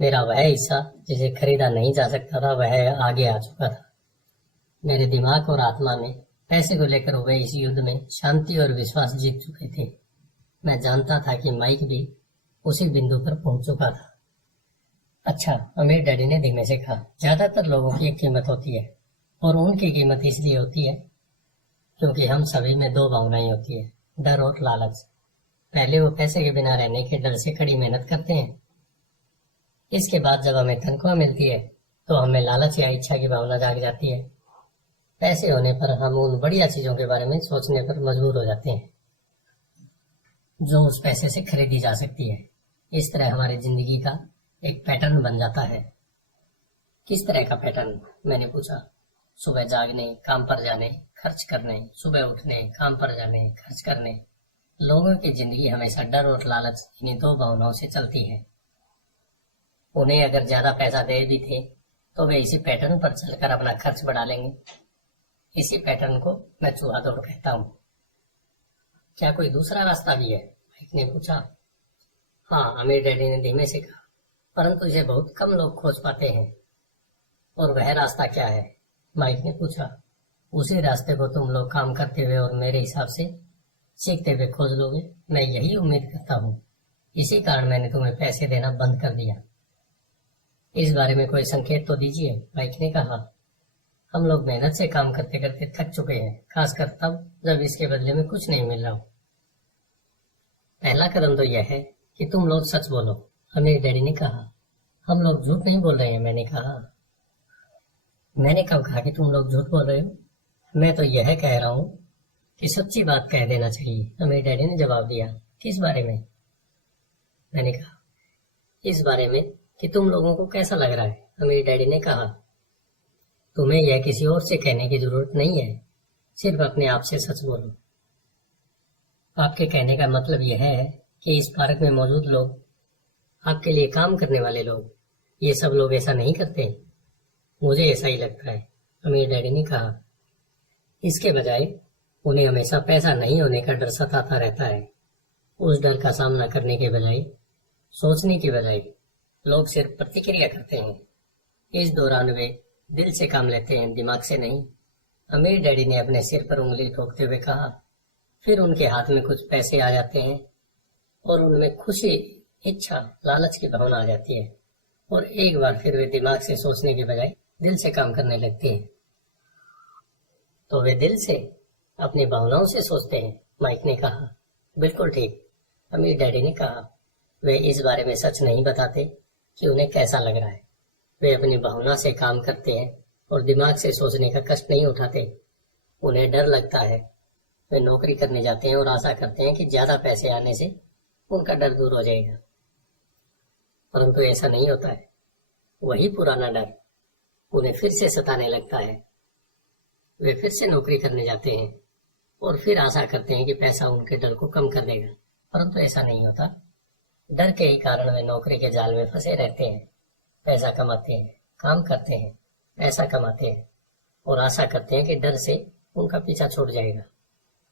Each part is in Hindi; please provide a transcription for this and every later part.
मेरा वह हिस्सा जिसे खरीदा नहीं जा सकता था वह आगे आ चुका था। मेरे दिमाग और आत्मा में पैसे को लेकर हुए इस युद्ध में शांति और विश्वास जीत चुके थे। मैं जानता था कि माइक भी उसी बिंदु पर पहुंच चुका था। अच्छा, अमीर डैडी ने धीमे से कहा, ज्यादातर लोगों की एक कीमत होती है और उनकी कीमत इसलिए होती है क्योंकि हम सभी में दो भावनाएं होती है, डर और लालच। पहले वो पैसे के बिना रहने के डर से कड़ी मेहनत करते हैं। इसके बाद जब हमें तनख्वाह मिलती है तो हमें लालच या इच्छा की भावना जाग जाती है। पैसे होने पर हम उन बढ़िया चीजों के बारे में सोचने पर मजबूर हो जाते हैं जो उस पैसे से खरीदी जा सकती है। इस तरह हमारी जिंदगी का एक पैटर्न बन जाता है। किस तरह का पैटर्न? मैंने पूछा। सुबह जागने, काम पर जाने, खर्च करने, सुबह उठने, काम पर जाने, खर्च करने। लोगों की जिंदगी हमेशा डर और लालच इन्हीं दो भावनाओं से चलती है। उन्हें अगर ज्यादा पैसा दे भी थे तो वे इसी पैटर्न पर चलकर अपना खर्च बढ़ा लेंगे। इसी पैटर्न को मैं चूहा दौड़ कहता हूँ। क्या कोई दूसरा रास्ता भी है? माइक ने पूछा। हाँ, अमीर डैडी ने धीमे से कहा, परंतु इसे बहुत कम लोग खोज पाते हैं। और वह रास्ता क्या है? माइक ने पूछा। उसी रास्ते को तुम लोग काम करते हुए और मेरे हिसाब से सीखते हुए खोज लोगे। मैं यही उम्मीद करता हूँ। इसी कारण मैंने तुम्हें पैसे देना बंद कर दिया। इस बारे में कोई संकेत तो दीजिए, माइक ने कहा। हम लोग मेहनत से काम करते करते थक चुके हैं, खासकर तब जब इसके बदले में कुछ नहीं मिल रहा हो। पहला कदम तो यह है कि तुम लोग सच बोलो, अमीर डैडी ने कहा। हम लोग झूठ नहीं बोल रहे हैं, मैंने कहा। मैंने कब कहा कि तुम लोग झूठ बोल रहे हो? मैं तो यह कह रहा हूँ कि सच्ची बात कह देना चाहिए, अमीर डैडी ने जवाब दिया। किस बारे में? मैंने कहा, इस बारे में कि तुम लोगों को कैसा लग रहा है, अमीर डैडी ने कहा। तुम्हें यह किसी और से कहने की जरूरत नहीं है, सिर्फ अपने आप से सच बोलो। आपके कहने का मतलब यह है कि इस पार्क में मौजूद लोग, आपके लिए काम करने वाले लोग, ये सब लोग ऐसा नहीं करते? मुझे ऐसा ही लगता है, अमीर डैडी ने कहा। इसके बजाय उन्हें हमेशा पैसा नहीं होने का डर सताता रहता है। उस डर का सामना करने के बजाय, सोचने के बजाय लोग सिर्फ प्रतिक्रिया करते हैं। इस दौरान वे दिल से काम लेते हैं, दिमाग से नहीं। अमीर डैडी ने अपने सिर पर उंगली ठोकते हुए कहा। फिर उनके हाथ में कुछ पैसे आ जाते हैं और उनमें खुशी, इच्छा, लालच की भावना आ जाती है और एक बार फिर वे दिमाग से सोचने के बजाय दिल से काम करने लगते हैं। तो वे दिल से, अपनी भावनाओं से सोचते हैं, माइक ने कहा। बिल्कुल ठीक, अमीर डैडी ने कहा। वे इस बारे में सच नहीं बताते कि उन्हें कैसा लग रहा है। वे अपनी भावना से काम करते हैं और दिमाग से सोचने का कष्ट नहीं उठाते। उन्हें डर लगता है। वे नौकरी करने जाते हैं और आशा करते हैं कि ज्यादा पैसे आने से उनका डर दूर हो जाएगा, परंतु ऐसा नहीं होता है। वही पुराना डर उन्हें फिर से सताने लगता है। वे फिर से नौकरी करने जाते हैं और फिर आशा करते हैं कि पैसा उनके डर को कम कर देगा, परंतु ऐसा नहीं होता। डर के ही कारण वे नौकरी के जाल में फंसे रहते हैं। पैसा कमाते हैं, काम करते हैं, पैसा कमाते हैं और आशा करते हैं कि डर से उनका पीछा छूट जाएगा,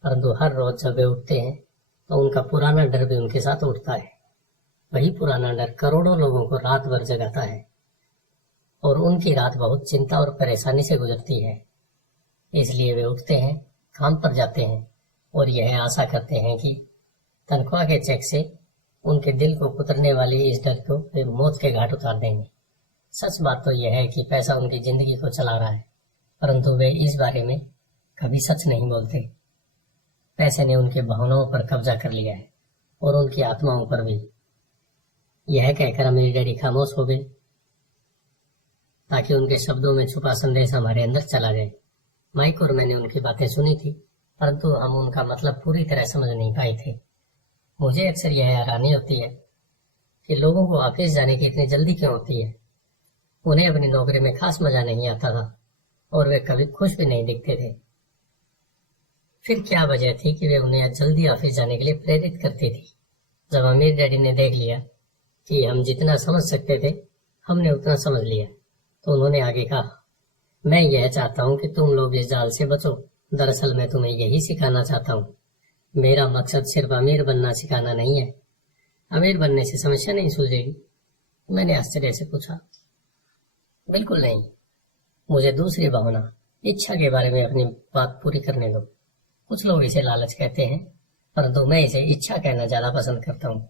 परंतु हर रोज जब वे उठते हैं तो उनका पुराना डर भी उनके साथ उठता है। वही पुराना डर करोड़ों लोगों को रात भर जगाता है और उनकी रात बहुत चिंता और परेशानी से गुजरती है। इसलिए वे उठते हैं, काम पर जाते हैं और यह आशा करते हैं कि तनख्वाह के चेक से उनके दिल को कुतरने वाले इस डर को वे मौत के घाट उतार देंगे। सच बात तो यह है कि पैसा उनकी जिंदगी को चला रहा है, परंतु वे इस बारे में कभी सच नहीं बोलते। पैसे ने उनके भावनाओं पर कब्जा कर लिया है और उनकी आत्माओं पर भी। यह कहकर अमीर डैडी खामोश हो गए ताकि उनके शब्दों में छुपा संदेश हमारे अंदर चला जाए। माइक और मैंने उनकी बातें सुनी थी, परंतु हम उनका मतलब पूरी तरह समझ नहीं पाए थे। मुझे अक्सर यह हैरानी होती है कि लोगों को ऑफिस जाने की इतनी जल्दी क्यों होती है। उन्हें अपनी नौकरी में खास मजा नहीं आता था और वे कभी खुश भी नहीं दिखते थे। फिर क्या वजह थी कि वे उन्हें जल्दी ऑफिस जाने के लिए प्रेरित करती थी? जब अमीर डैडी ने देख लिया कि हम जितना समझ सकते थे हमने उतना समझ लिया, तो उन्होंने आगे कहा, मैं यह चाहता हूँ कि तुम लोग इस जाल से बचो। दरअसल मैं तुम्हें यही सिखाना चाहता हूँ। मेरा मकसद सिर्फ अमीर बनना सिखाना नहीं है। अमीर बनने से समस्या नहीं सुलझेगी, मैंने आश्चर्य से पूछा। बिल्कुल नहीं, मुझे दूसरी भावना, इच्छा के बारे में अपनी बात पूरी करने दो। कुछ लोग इसे लालच कहते हैं, परंतु मैं इसे इच्छा कहना ज्यादा पसंद करता हूँ।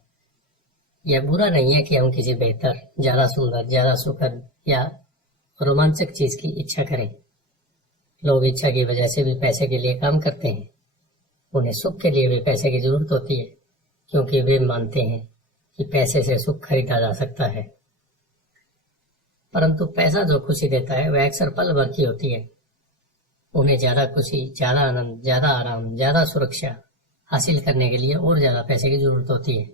यह बुरा नहीं है कि हम किसी बेहतर, ज्यादा सुंदर, ज्यादा सुखद या रोमांचक चीज की इच्छा करें। लोग इच्छा की वजह से भी पैसे के लिए काम करते हैं। उन्हें सुख के लिए भी पैसे की जरूरत होती है, क्योंकि वे मानते हैं कि पैसे से सुख खरीदा जा सकता है। परंतु पैसा जो खुशी देता है वह अक्सर पल भर की होती है। उन्हें ज्यादा खुशी, ज्यादा आनंद, ज्यादा आराम, ज्यादा सुरक्षा हासिल करने के लिए और ज्यादा पैसे की जरूरत होती है।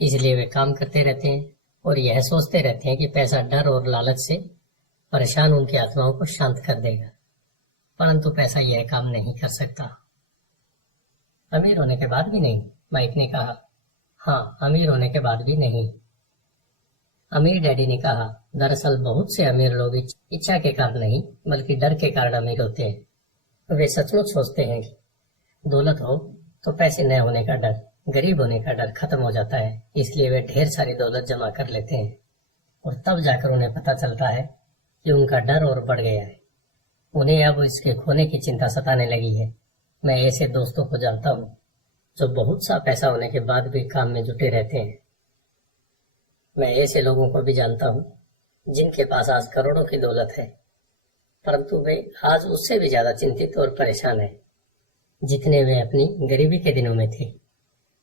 इसलिए वे काम करते रहते हैं और यह सोचते रहते हैं कि पैसा डर और लालच से परेशान उनकी आत्माओं को शांत कर देगा। परंतु पैसा यह काम नहीं कर सकता। अमीर होने के बाद भी नहीं, माइक ने कहा। हाँ, अमीर होने के बाद भी नहीं, अमीर डैडी ने कहा। दरअसल बहुत से अमीर लोग इच्छा के कारण नहीं, बल्कि डर के कारण अमीर होते हैं। वे सचमुच सोचते हैं कि दौलत हो तो पैसे न होने का डर, गरीब होने का डर खत्म हो जाता है। इसलिए वे ढेर सारी दौलत जमा कर लेते हैं और तब जाकर उन्हें पता चलता है कि उनका डर और बढ़ गया है। उन्हें अब इसके खोने की चिंता सताने लगी है। मैं ऐसे दोस्तों को जानता हूँ जो बहुत सा पैसा होने के बाद भी काम में जुटे रहते हैं। मैं ऐसे लोगों को भी जानता हूँ जिनके पास आज करोड़ों की दौलत है, परंतु वे आज उससे भी ज्यादा चिंतित और परेशान है जितने वे अपनी गरीबी के दिनों में थे।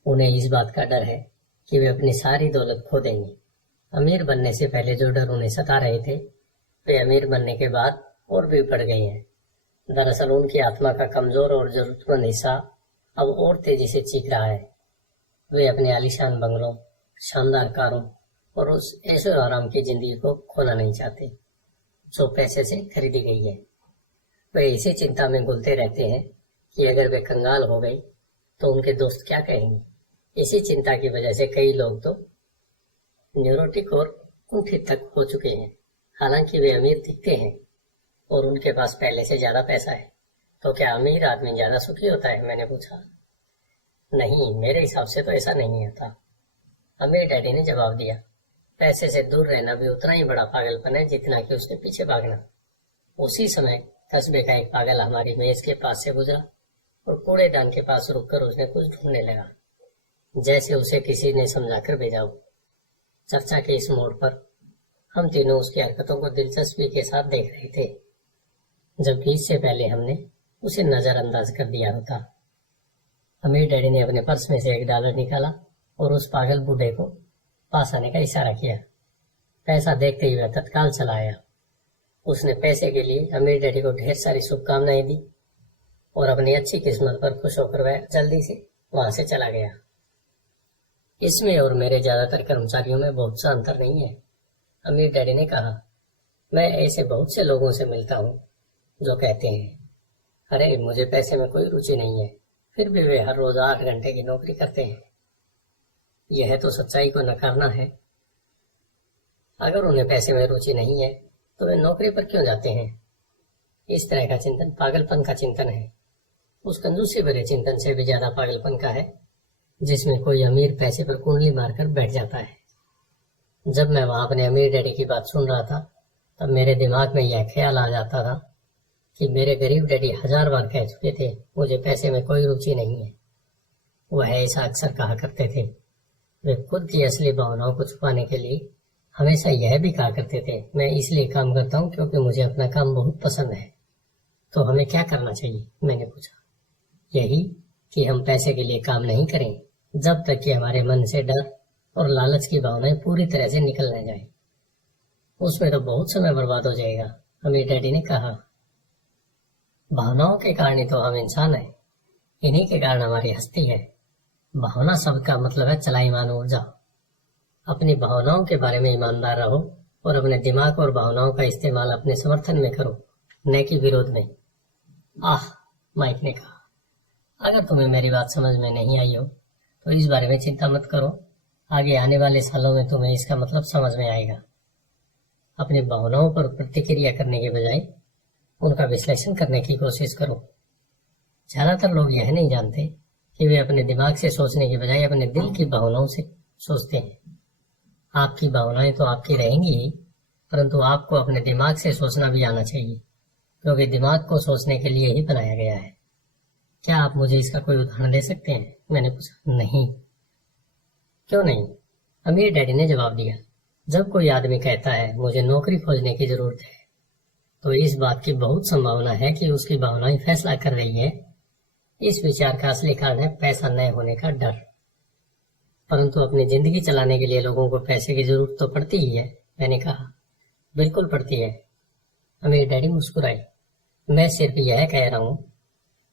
उन्हें इस बात का डर है कि वे अपनी सारी दौलत खो देंगे। अमीर बनने से पहले जो डर उन्हें सता रहे थे, वे अमीर बनने के बाद और भी बढ़ गए हैं। दरअसल उनकी आत्मा का कमजोर और जरूरतमंद हिस्सा अब और तेजी से चीख रहा है। वे अपने आलीशान बंगलों, शानदार कारों और उस ऐशो आराम की जिंदगी को खोना नहीं चाहते जो पैसे से खरीदी गई है। वे इसी चिंता में घुलते रहते हैं कि अगर वे कंगाल हो गए तो उनके दोस्त क्या कहेंगे। इसी चिंता की वजह से कई लोग तो न्यूरोटिक और कुंठित तक हो चुके हैं। हालांकि वे अमीर दिखते हैं और उनके पास पहले से ज्यादा पैसा है। तो क्या अमीर आदमी ज्यादा सुखी होता है? मैंने पूछा। नहीं, मेरे हिसाब से तो ऐसा नहीं होता, अमीर डैडी ने जवाब दिया। पैसे से दूर रहना भी उतना ही बड़ा पागलपन है जितना कि उसके पीछे भागना। उसी समय कस्बे का एक पागल हमारी मेज के पास से गुजरा और कूड़ेदान के पास रुककर उसने कुछ ढूंढने लगा, जैसे उसे किसी ने समझाकर भेजा हो। चर्चा के इस मोड़ पर हम तीनों उसकी हरकतों को दिलचस्पी के साथ देख रहे थे, जबकि इससे पहले हमने उसे नजरअंदाज कर दिया होता। अमीर डैडी ने अपने पर्स में से $1 निकाला और उस पागल बूढ़े को पास आने का इशारा किया। पैसा देखते ही वह तत्काल चला आया। उसने पैसे के लिए अमीर डैडी को ढेर सारी शुभकामनाएं दी और अपनी अच्छी किस्मत पर खुश होकर वह जल्दी से वहां से चला गया। इसमें और मेरे ज्यादातर कर्मचारियों में बहुत सा अंतर नहीं है, अमीर डैडी ने कहा। मैं ऐसे बहुत से लोगों से मिलता हूँ जो कहते हैं, अरे मुझे पैसे में कोई रुचि नहीं है, फिर भी वे हर रोज 8 घंटे की नौकरी करते हैं। यह तो सच्चाई को नकारना है। अगर उन्हें पैसे में रुचि नहीं है तो वे नौकरी पर क्यों जाते हैं? इस तरह का चिंतन पागलपन का चिंतन है। उस कंजूसी भरे चिंतन से भी ज्यादा पागलपन का है जिसमें कोई अमीर पैसे पर कुंडली मारकर बैठ जाता है। जब मैं वहां अपने अमीर डैडी की बात सुन रहा था तब मेरे दिमाग में यह ख्याल आ जाता था कि मेरे गरीब डैडी 1000 बार कह चुके थे, मुझे पैसे में कोई रुचि नहीं है। वह ऐसा अक्सर कहा करते थे। वे खुद की असली भावनाओं को छुपाने के लिए हमेशा यह भी कहा करते थे, मैं इसलिए काम करता हूँ क्योंकि मुझे अपना काम बहुत पसंद है। तो हमें क्या करना चाहिए? मैंने पूछा। यही कि हम पैसे के लिए काम नहीं करें जब तक कि हमारे मन से डर और लालच की भावनाएं पूरी तरह से निकल न जाए। उसमें तो बहुत समय बर्बाद हो जाएगा, अमीर डैडी ने कहा। भावनाओं के कारण ही तो हम इंसान हैं, इन्हीं के कारण हमारी हस्ती है। भावना शब्द का मतलब है चलायमान ऊर्जा। अपनी भावनाओं के बारे में ईमानदार रहो और अपने दिमाग और भावनाओं का इस्तेमाल अपने समर्थन में करो, न कि विरोध में। आह, माइक ने कहा। अगर तुम्हें मेरी बात समझ में नहीं आई हो तो इस बारे में चिंता मत करो, आगे आने वाले सालों में तुम्हें इसका मतलब समझ में आएगा। अपनी भावनाओं पर प्रतिक्रिया करने के बजाय उनका विश्लेषण करने की कोशिश करो। ज्यादातर लोग यह नहीं जानते कि वे अपने दिमाग से सोचने के बजाय अपने दिल की भावनाओं से सोचते हैं। आपकी भावनाएं तो आपकी रहेंगी ही, परंतु आपको अपने दिमाग से सोचना भी आना चाहिए, क्योंकि दिमाग को सोचने के लिए ही बनाया गया है। क्या आप मुझे इसका कोई उदाहरण दे सकते हैं? मैंने पूछा। नहीं। क्यों नहीं? अमीर डैडी ने जवाब दिया। जब कोई आदमी कहता है मुझे नौकरी खोजने की जरूरत है, तो इस बात की बहुत संभावना है कि उसकी भावनाएं फैसला कर रही है। इस विचार का असली कारण है पैसा न होने का डर। परंतु अपनी जिंदगी चलाने के लिए लोगों को पैसे की जरूरत तो पड़ती ही है। मैंने कहा। बिल्कुल पड़ती है। अमीर डैडी मुस्कुराए। मैं सिर्फ यह कह रहा हूँ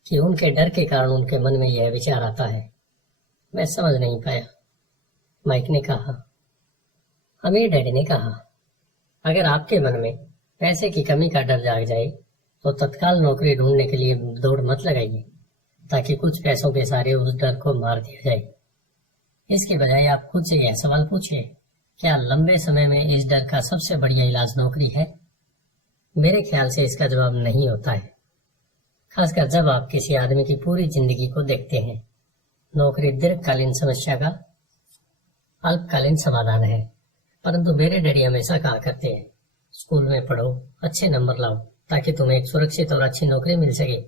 कि उनके डर के कारण उनके मन में यह विचार आता है। मैं समझ नहीं पाया। माइक ने कहा। अमीर डैडी ने कहा, अगर आपके मन में पैसे की कमी का डर जाग जाए तो तत्काल नौकरी ढूंढने के लिए दौड़ मत लगाइए, ताकि कुछ पैसों के सहारे उस डर को मार दिया जाए। इसकी बजाय आप खुद से यह सवाल पूछिए, क्या लंबे समय में इस डर का सबसे बढ़िया इलाज नौकरी है? मेरे ख्याल से इसका जवाब नहीं होता है, खासकर जब आप किसी आदमी की पूरी जिंदगी को देखते हैं। नौकरी दीर्घकालीन समस्या का अल्पकालीन समाधान है। परंतु मेरे डैडी हमेशा कहा करते हैं, स्कूल में पढ़ो, अच्छे नंबर लाओ, ताकि तुम्हें एक सुरक्षित और अच्छी नौकरी मिल सके।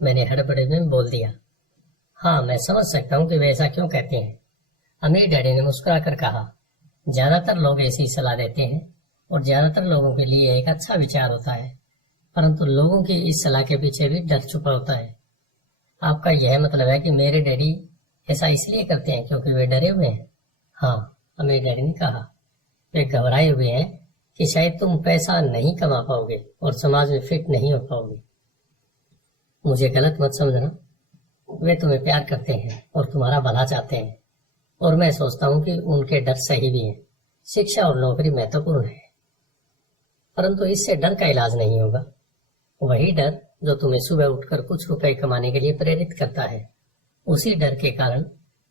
मैंने हड़बड़ी में बोल दिया। हाँ, मैं समझ सकता हूँ कि वे ऐसा क्यों कहते हैं। अमीर डैडी ने मुस्कुराकर कहा, ज्यादातर लोग ऐसी सलाह देते हैं और ज्यादातर लोगों के लिए एक अच्छा विचार होता है, परंतु लोगों की इस सलाह के पीछे भी डर छुपा होता है। आपका यह मतलब है कि मेरे डैडी ऐसा इसलिए करते हैं क्योंकि वे डरे हुए हैं? हाँ, अमीर डैडी ने कहा। वे घबराए हुए हैं कि शायद तुम पैसा नहीं कमा पाओगे और समाज में फिट नहीं हो पाओगे। मुझे गलत मत समझना, वे तुम्हें प्यार करते हैं और तुम्हारा भला चाहते हैं, और मैं सोचता हूँ कि उनके डर सही भी हैं। शिक्षा और नौकरी महत्वपूर्ण है, परंतु इससे डर का इलाज नहीं होगा। वही डर जो तुम्हें सुबह उठकर कुछ रुपए कमाने के लिए प्रेरित करता है, उसी डर के कारण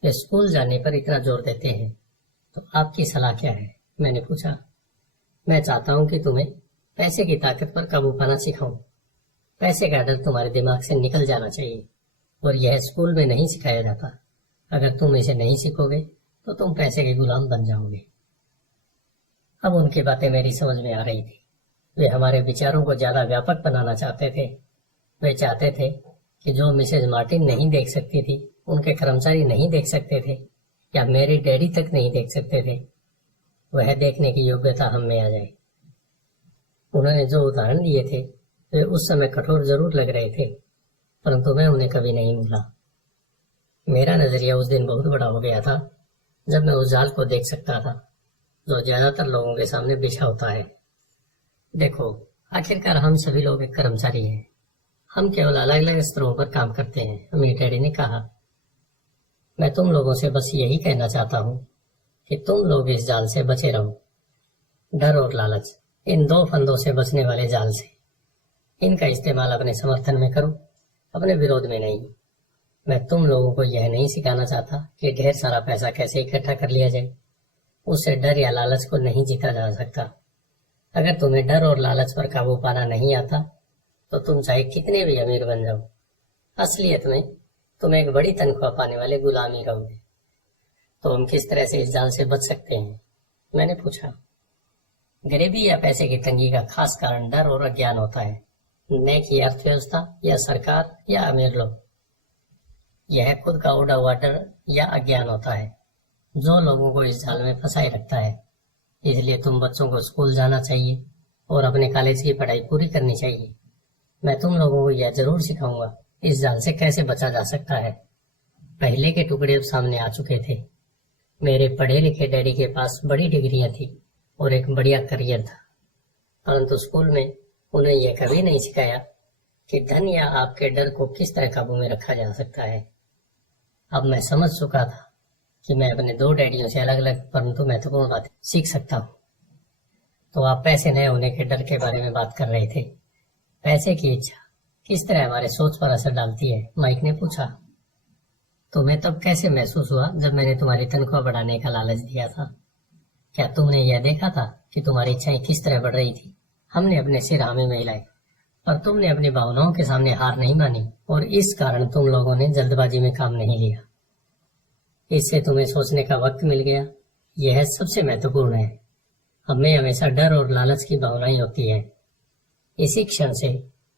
वे स्कूल जाने पर इतना जोर देते हैं। तो आपकी सलाह क्या है? मैंने पूछा। मैं चाहता हूँ कि तुम्हें पैसे की ताकत पर काबू पाना सिखाऊं। पैसे का डर तुम्हारे दिमाग से निकल जाना चाहिए, और यह स्कूल में नहीं सिखाया जाता। अगर तुम इसे नहीं सीखोगे तो तुम पैसे के गुलाम बन जाओगे। अब उनकी बातें मेरी समझ में आ रही थी। वे हमारे विचारों को ज्यादा व्यापक बनाना चाहते थे। वे चाहते थे कि जो मिसेज मार्टिन नहीं देख सकती थी, उनके कर्मचारी नहीं देख सकते थे, या मेरे डैडी तक नहीं देख सकते थे, वह देखने की योग्यता हम में आ जाए। उन्होंने जो उदाहरण दिए थे वे उस समय कठोर जरूर लग रहे थे, परंतु मैं उन्हें कभी नहीं भूला। मेरा नजरिया उस दिन बहुत बड़ा हो गया था जब मैं उस जाल को देख सकता था जो ज्यादातर लोगों के सामने बिछा होता है। देखो, आखिरकार हम सभी लोग एक कर्मचारी हैं। हम केवल अलग अलग स्तरों पर काम करते हैं। अमीर डैडी ने कहा। मैं तुम लोगों से बस यही कहना चाहता हूँ कि तुम लोग इस जाल से बचे रहो। डर और लालच, इन दो फंदों से बचने वाले जाल से। इनका इस्तेमाल अपने समर्थन में करो, अपने विरोध में नहीं। मैं तुम लोगों को यह नहीं सिखाना चाहता कि ढेर सारा पैसा कैसे इकट्ठा कर लिया जाए। उससे डर या लालच को नहीं जीता जा सकता। अगर तुम्हें डर और लालच पर काबू पाना नहीं आता तो तुम चाहे कितने भी अमीर बन जाओ, असलियत में तुम एक बड़ी तनख्वाह पाने वाले गुलाम ही रहोगे। तो हम किस तरह से इस जाल से बच सकते हैं? मैंने पूछा। गरीबी या पैसे की तंगी का खास कारण डर और अज्ञान होता है, न कि अर्थव्यवस्था या सरकार या अमीर लोग। यह खुद का उड़ा हुआ डर या अज्ञान होता है जो लोगों को इस जाल में फंसाए रखता है। इसलिए तुम बच्चों को स्कूल जाना चाहिए और अपने कॉलेज की पढ़ाई पूरी करनी चाहिए। मैं तुम लोगों को यह जरूर सिखाऊंगा इस जाल से कैसे बचा जा सकता है। पहले के टुकड़े अब सामने आ चुके थे। मेरे पढ़े लिखे डैडी के पास बड़ी डिग्रियां थी और एक बढ़िया करियर था, परंतु स्कूल में उन्हें यह कभी नहीं सिखाया कि धन या आपके डर को किस तरह काबू में रखा जा सकता है। अब मैं समझ चुका था कि मैं अपने दो डैडियों से अलग अलग परंतु महत्वपूर्ण बातें सीख सकता हूँ। तो आप पैसे न होने के डर के बारे में बात कर रहे थे। पैसे की इच्छा किस तरह हमारे सोच पर असर डालती है? माइक ने पूछा। तुम्हें तब कैसे महसूस हुआ जब मैंने तुम्हारी तनख्वाह बढ़ाने का लालच दिया था? क्या तुमने यह देखा था कि तुम्हारी इच्छाएं किस तरह बढ़ रही थी? हमने अपने सिर हामी में हिलाए, पर तुमने अपनी भावनाओं के सामने हार नहीं मानी, और इस कारण तुम लोगों ने जल्दबाजी में काम नहीं लिया। इससे तुम्हें सोचने का वक्त मिल गया। यह सबसे महत्वपूर्ण है। हमें हमेशा डर और लालच की भावनाएं होती है। इसी क्षण से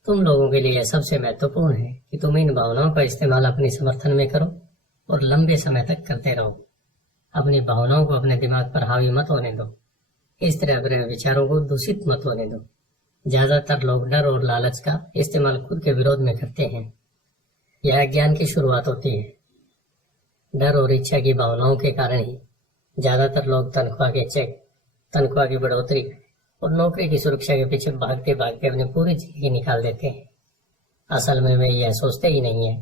तुम लोगों के लिए यह सबसे महत्वपूर्ण है कि तुम इन भावनाओं का इस्तेमाल अपने समर्थन में करो और लंबे समय तक करते रहो। अपनी भावनाओं को अपने दिमाग पर हावी मत होने दो। इस तरह अपने विचारों को दूषित मत होने दो। ज्यादातर लोग डर और लालच का इस्तेमाल खुद के विरोध में करते हैं। यह अज्ञान की शुरुआत होती है। डर और इच्छा की भावनाओं के कारण ही ज्यादातर लोग तनख्वाह के चेक, तनख्वाह की बढ़ोतरी और नौकरी की सुरक्षा के पीछे भागते भागते अपनी पूरी जिंदगी निकाल देते हैं। असल में वे यह सोचते ही नहीं है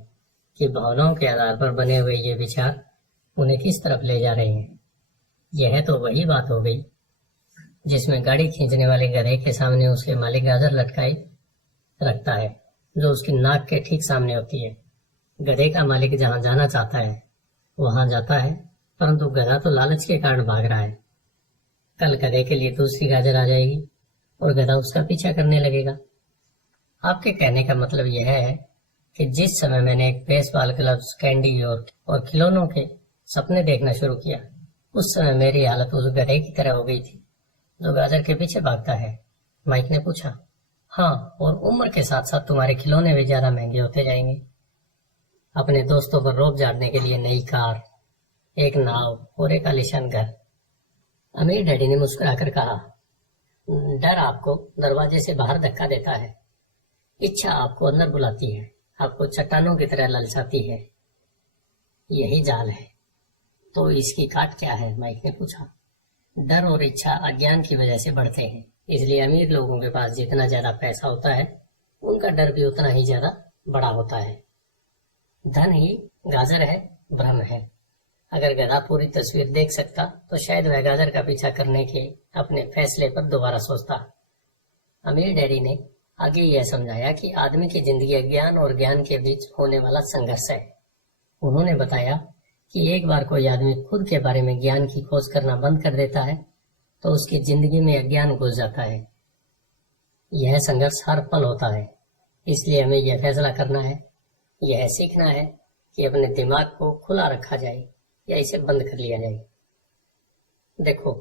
कि भावनाओं के आधार पर बने हुए ये विचार उन्हें किस तरफ ले जा रहे हैं। यह तो वही बात हो गई जिसमें गाड़ी खींचने वाले गधे के सामने उसके मालिक गाजर लटकाई रखता है, जो उसकी नाक के ठीक सामने होती है। गधे का मालिक जहां जाना चाहता है वहां जाता है, परंतु गधा तो लालच के कारण भाग रहा है। कल गधे के लिए दूसरी गाजर आ जाएगी और गधा उसका पीछा करने लगेगा। आपके कहने का मतलब यह है कि जिस समय मैंने एक बेसबॉल ग्लव्स, कैंडी और खिलौनों के सपने देखना शुरू किया, उस समय मेरी हालत उस गधे की तरह हो गई थी जो गाजर के पीछे भागता है। माइक ने पूछा। हाँ, और उम्र के साथ साथ तुम्हारे खिलौने भी ज्यादा महंगे होते जाएंगे। अपने दोस्तों पर रोब झाड़ने के लिए नई कार, एक नाव और एक आलीशान घर। अमीर डैडी ने मुस्कुराकर कहा, डर आपको दरवाजे से बाहर धक्का देता है, इच्छा आपको अंदर बुलाती है, आपको चट्टानों की तरह ललचाती है। यही जाल है। तो इसकी काट क्या है? माइक ने पूछा। डर और इच्छा अज्ञान की वजह से बढ़ते हैं, इसलिए अमीर लोगों के पास जितना ज्यादा पैसा होता है उनका डर भी उतना ही ज्यादा बड़ा होता है। धन ही गाजर है, भ्रम है। अगर गधा पूरी तस्वीर देख सकता तो शायद वह गाजर का पीछा करने के अपने फैसले पर दोबारा सोचता। अमीर डैडी ने आगे यह समझाया कि आदमी की जिंदगी अज्ञान और ज्ञान के बीच होने वाला संघर्ष है। उन्होंने बताया कि एक बार कोई आदमी खुद के बारे में ज्ञान की खोज करना बंद कर देता है तो उसकी जिंदगी में अज्ञान घुस जाता है। यह संघर्ष हर पल होता है, इसलिए हमें यह फैसला करना है, यह सीखना है कि अपने दिमाग को खुला रखा जाए या इसे बंद कर लिया जाए। देखो,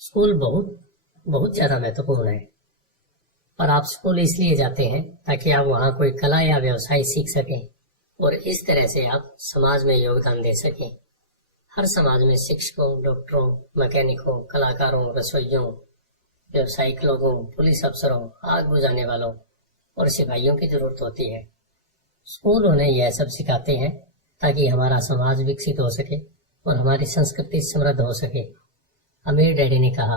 स्कूल बहुत ज्यादा महत्वपूर्ण है, पर आप स्कूल इसलिए जाते हैं ताकि आप वहाँ कोई कला या व्यवसाय सीख सकें और इस तरह से आप समाज में योगदान दे सकें। हर समाज में शिक्षकों, डॉक्टरों, मैकेनिकों, कलाकारों, रसोइयों, व्यवसायिक लोगों, पुलिस अफसरों, आग बुझाने वालों और सिपाहियों की जरूरत होती है। स्कूल उन्हें यह सब सिखाते हैं ताकि हमारा समाज विकसित हो सके और हमारी संस्कृति समृद्ध हो सके। अमीर डैडी ने कहा,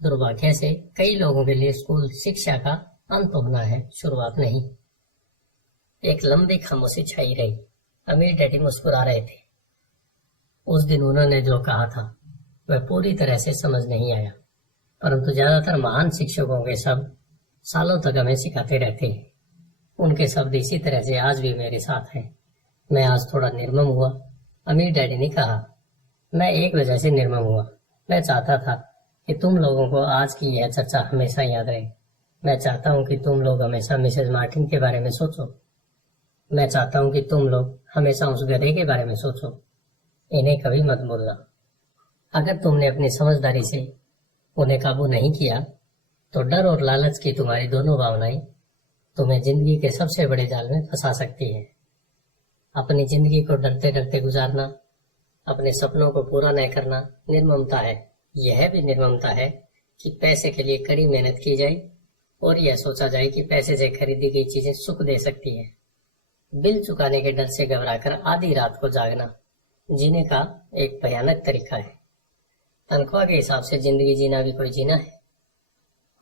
दुर्भाग्य से कई लोगों के लिए स्कूल शिक्षा का अंत होना है, शुरुआत नहीं। एक लंबी खामोशी छाई रही। अमीर डैडी मुस्कुरा रहे थे। उस दिन उन्होंने जो कहा था वह पूरी तरह से समझ नहीं आया, परंतु ज्यादातर महान शिक्षकों के शब्द सालों तक हमें सिखाते रहते हैं। उनके शब्द इसी तरह से आज भी मेरे साथ हैं। मैं आज थोड़ा निर्मम हुआ। अमीर डैडी ने कहा, मैं एक वजह से निर्मम हुआ। मैं चाहता था कि तुम लोगों को आज की यह चर्चा हमेशा याद रहे। मैं चाहता हूँ कि तुम लोग हमेशा मिसेज मार्टिन के बारे में सोचो। मैं चाहता हूँ कि तुम लोग हमेशा उस गधे के बारे में सोचो। इन्हें कभी मत भूलना। अगर तुमने अपनी समझदारी से उन्हें काबू नहीं किया तो डर और लालच की तुम्हारी दोनों भावनाएं तुम्हें जिंदगी के सबसे बड़े जाल में फंसा सकती है। अपनी जिंदगी को डरते डरते गुजारना, अपने सपनों को पूरा न करना निर्ममता है। यह भी निर्ममता है कि पैसे के लिए कड़ी मेहनत की जाए और यह सोचा जाए कि पैसे से खरीदी गई चीजें सुख दे सकती है। बिल चुकाने के डर से घबराकर आधी रात को जागना जीने का एक भयानक तरीका है। तनख्वाह के हिसाब से जिंदगी जीना भी कोई जीना है।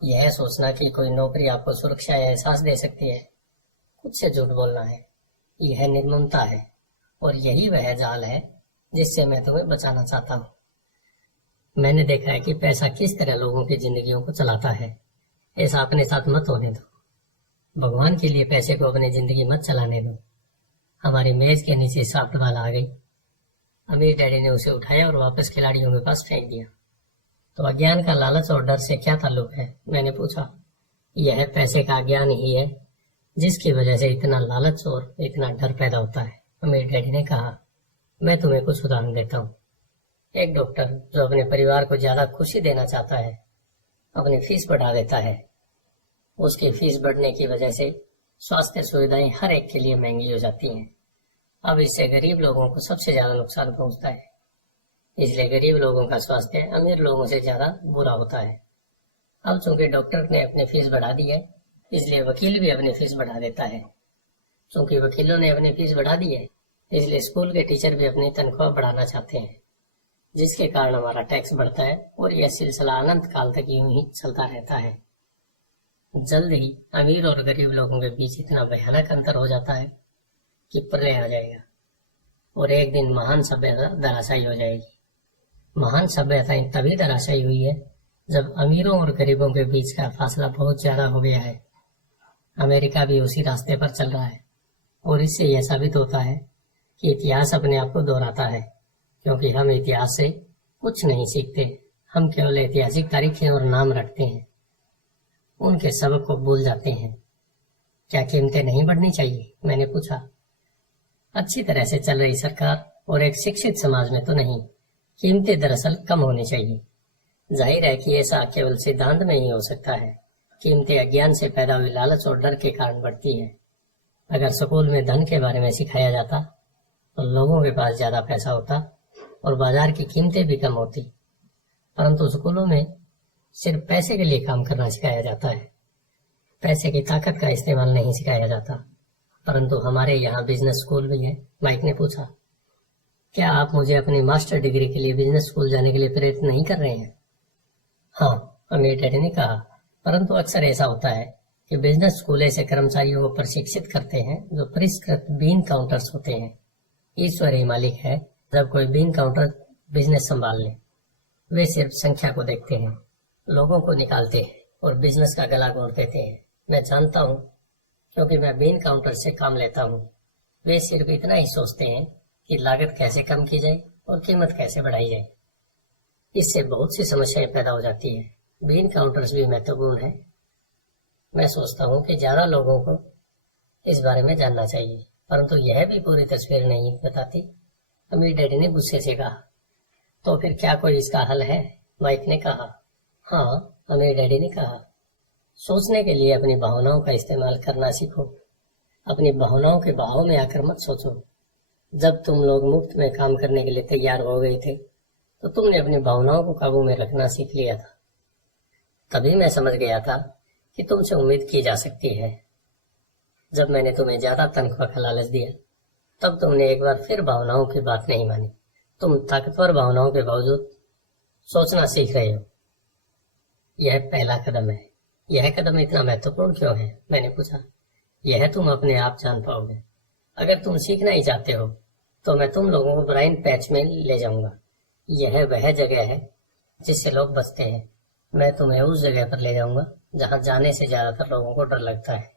यह सोचना कि कोई नौकरी आपको सुरक्षा या एहसास दे सकती है, खुद से झूठ बोलना है, यह निर्ममता है और यही वह जाल है जिससे मैं तुम्हें बचाना चाहता हूँ। मैंने देखा है कि पैसा किस तरह लोगों की जिंदगियों को चलाता है। ऐसा अपने साथ मत होने दो। भगवान के लिए पैसे को अपनी जिंदगी मत चलाने दो। हमारी मेज के नीचे सॉफ्ट बॉल आ गई। अमीर डैडी ने उसे उठाया और वापस खिलाड़ियों के पास फेंक दिया। तो अज्ञान का लालच और डर से क्या ताल्लुक है? मैंने पूछा। यह पैसे का अज्ञान ही है जिसकी वजह से इतना लालच और इतना डर पैदा होता है। अमीर डैडी ने कहा, मैं तुम्हें कुछ उदाहरण देता हूँ। एक डॉक्टर जो अपने परिवार को ज्यादा खुशी देना चाहता है अपनी फीस बढ़ा देता है। उसकी फीस बढ़ने की वजह से स्वास्थ्य सुविधाएं हर एक के लिए महंगी हो जाती हैं। अब इससे गरीब लोगों को सबसे ज्यादा नुकसान पहुंचता है। इसलिए गरीब लोगों का स्वास्थ्य अमीर लोगों से ज्यादा बुरा होता है। अब चूंकि डॉक्टर ने अपनी फीस बढ़ा दी है, इसलिए वकील भी अपनी फीस बढ़ा देता है। चूंकि वकीलों ने अपनी फीस बढ़ा दी है, इसलिए स्कूल के टीचर भी अपनी तनख्वाह बढ़ाना चाहते हैं, जिसके कारण हमारा टैक्स बढ़ता है और यह सिलसिला अनंत काल तक यूं ही चलता रहता है। जल्द ही अमीर और गरीब लोगों के बीच इतना भयानक अंतर हो जाता है कि प्रलय आ जाएगा और एक दिन महान सभ्यता धराशायी हो जाएगी। महान सभ्यताएं तभी धराशायी हुई है जब अमीरों और गरीबों के बीच का फासला बहुत ज्यादा हो गया है। अमेरिका भी उसी रास्ते पर चल रहा है और इससे यह साबित होता है कि इतिहास अपने आप को दोहराता है, क्योंकि हम इतिहास से कुछ नहीं सीखते। हम केवल ऐतिहासिक तारीखें और नाम रखते हैं, उनके सबक को भूल जाते हैं। क्या कीमतें नहीं बढ़नी चाहिए? मैंने पूछा। अच्छी तरह से चल रही सरकार और एक शिक्षित समाज में तो नहीं, कीमतें दरअसल कम होनी चाहिए। जाहिर है कि ऐसा केवल सिद्धांत में ही हो सकता है। कीमतें अज्ञान से पैदा हुई लालच और डर के कारण बढ़ती है। अगर स्कूल में धन के बारे में सिखाया जाता तो लोगों के पास ज्यादा पैसा होता और बाजार की कीमतें भी कम होती, परंतु स्कूलों में सिर्फ पैसे के लिए काम करना सिखाया जाता है। पैसे की ताकत का इस्तेमाल नहीं सिखाया जाता। परंतु हमारे यहाँ बिजनेस स्कूल भी है। माइक ने पूछा, क्या आप मुझे अपनी मास्टर डिग्री के लिए बिजनेस स्कूल जाने के लिए प्रेरित नहीं कर रहे हैं? हाँ, अमीर डैडी ने कहा, परंतु अक्सर ऐसा होता है कि बिजनेस स्कूल ऐसे कर्मचारियों को प्रशिक्षित करते हैं जो परिष्कृत बीन काउंटर्स होते हैं। ईश्वर ही मालिक है। जब कोई बीन काउंटर बिजनेस संभाल ले, वे सिर्फ संख्या को देखते हैं, लोगों को निकालते हैं और बिजनेस का गला घोंट देते हैं। मैं जानता हूँ, क्योंकि मैं बीन काउंटर से काम लेता हूँ। वे सिर्फ इतना ही सोचते हैं कि लागत कैसे कम की जाए और कीमत कैसे बढ़ाई जाए। इससे बहुत सी समस्याएं पैदा हो जाती है। बीन काउंटर्स भी महत्वपूर्ण है। मैं सोचता हूँ कि ज्यादा लोगों को इस बारे में जानना चाहिए, परंतु यह भी पूरी तस्वीर नहीं बताती। अमीर डैडी ने गुस्से से कहा। तो फिर क्या कोई इसका हल है? माइक ने कहा। हाँ, अमीर डैडी ने कहा, सोचने के लिए अपनी भावनाओं का इस्तेमाल करना सीखो। अपनी भावनाओं के बहाव में आकर मत सोचो। जब तुम लोग मुफ्त में काम करने के लिए तैयार हो गए थे तो तुमने अपनी भावनाओं को काबू में रखना सीख लिया था। तभी मैं समझ गया था कि तुमसे उम्मीद की जा सकती है। जब मैंने तुम्हें ज्यादा तनख्वाह का लालच दिया तब तुमने एक बार फिर भावनाओं की बात नहीं मानी। तुम ताकतवर भावनाओं के बावजूद सोचना सीख रहे हो। यह पहला कदम है। यह कदम इतना महत्वपूर्ण क्यों है? मैंने पूछा। यह तुम अपने आप जान पाओगे। अगर तुम सीखना ही चाहते हो तो मैं तुम लोगों को ब्राइन पैच में ले जाऊंगा। यह वह जगह है जिससे लोग बचते हैं। मैं तुम्हें उस जगह पर ले जाऊंगा जहां जाने से ज्यादातर लोगों को डर लगता है।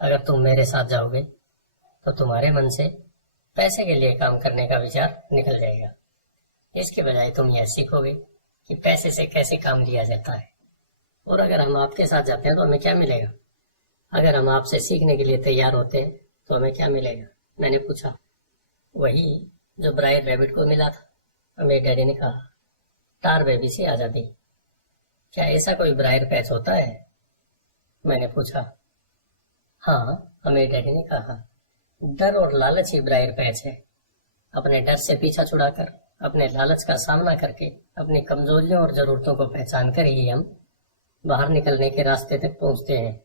अगर तुम मेरे साथ जाओगे तो तुम्हारे मन से पैसे के लिए काम करने का विचार निकल जाएगा। इसके बजाय तुम यह सीखोगे कि पैसे से कैसे काम लिया जाता है। और अगर हम आपके साथ जाते हैं तो हमें क्या मिलेगा? अगर हम आपसे सीखने के लिए तैयार होते हैं तो हमें क्या मिलेगा? मैंने पूछा। वही जो ब्रायर रैबिट को मिला था, मेरे डैडी ने कहा। टार बेबी से आजादी। क्या ऐसा कोई ब्रायर पैच होता है? मैंने पूछा। हाँ, मेरे डैडी ने कहा। डर और लालच ही ब्रायर पैच है। अपने डर से पीछा छुड़ाकर, अपने लालच का सामना करके, अपनी कमजोरियों और जरूरतों को पहचान कर ही हम बाहर निकलने के रास्ते तक पहुंचते हैं।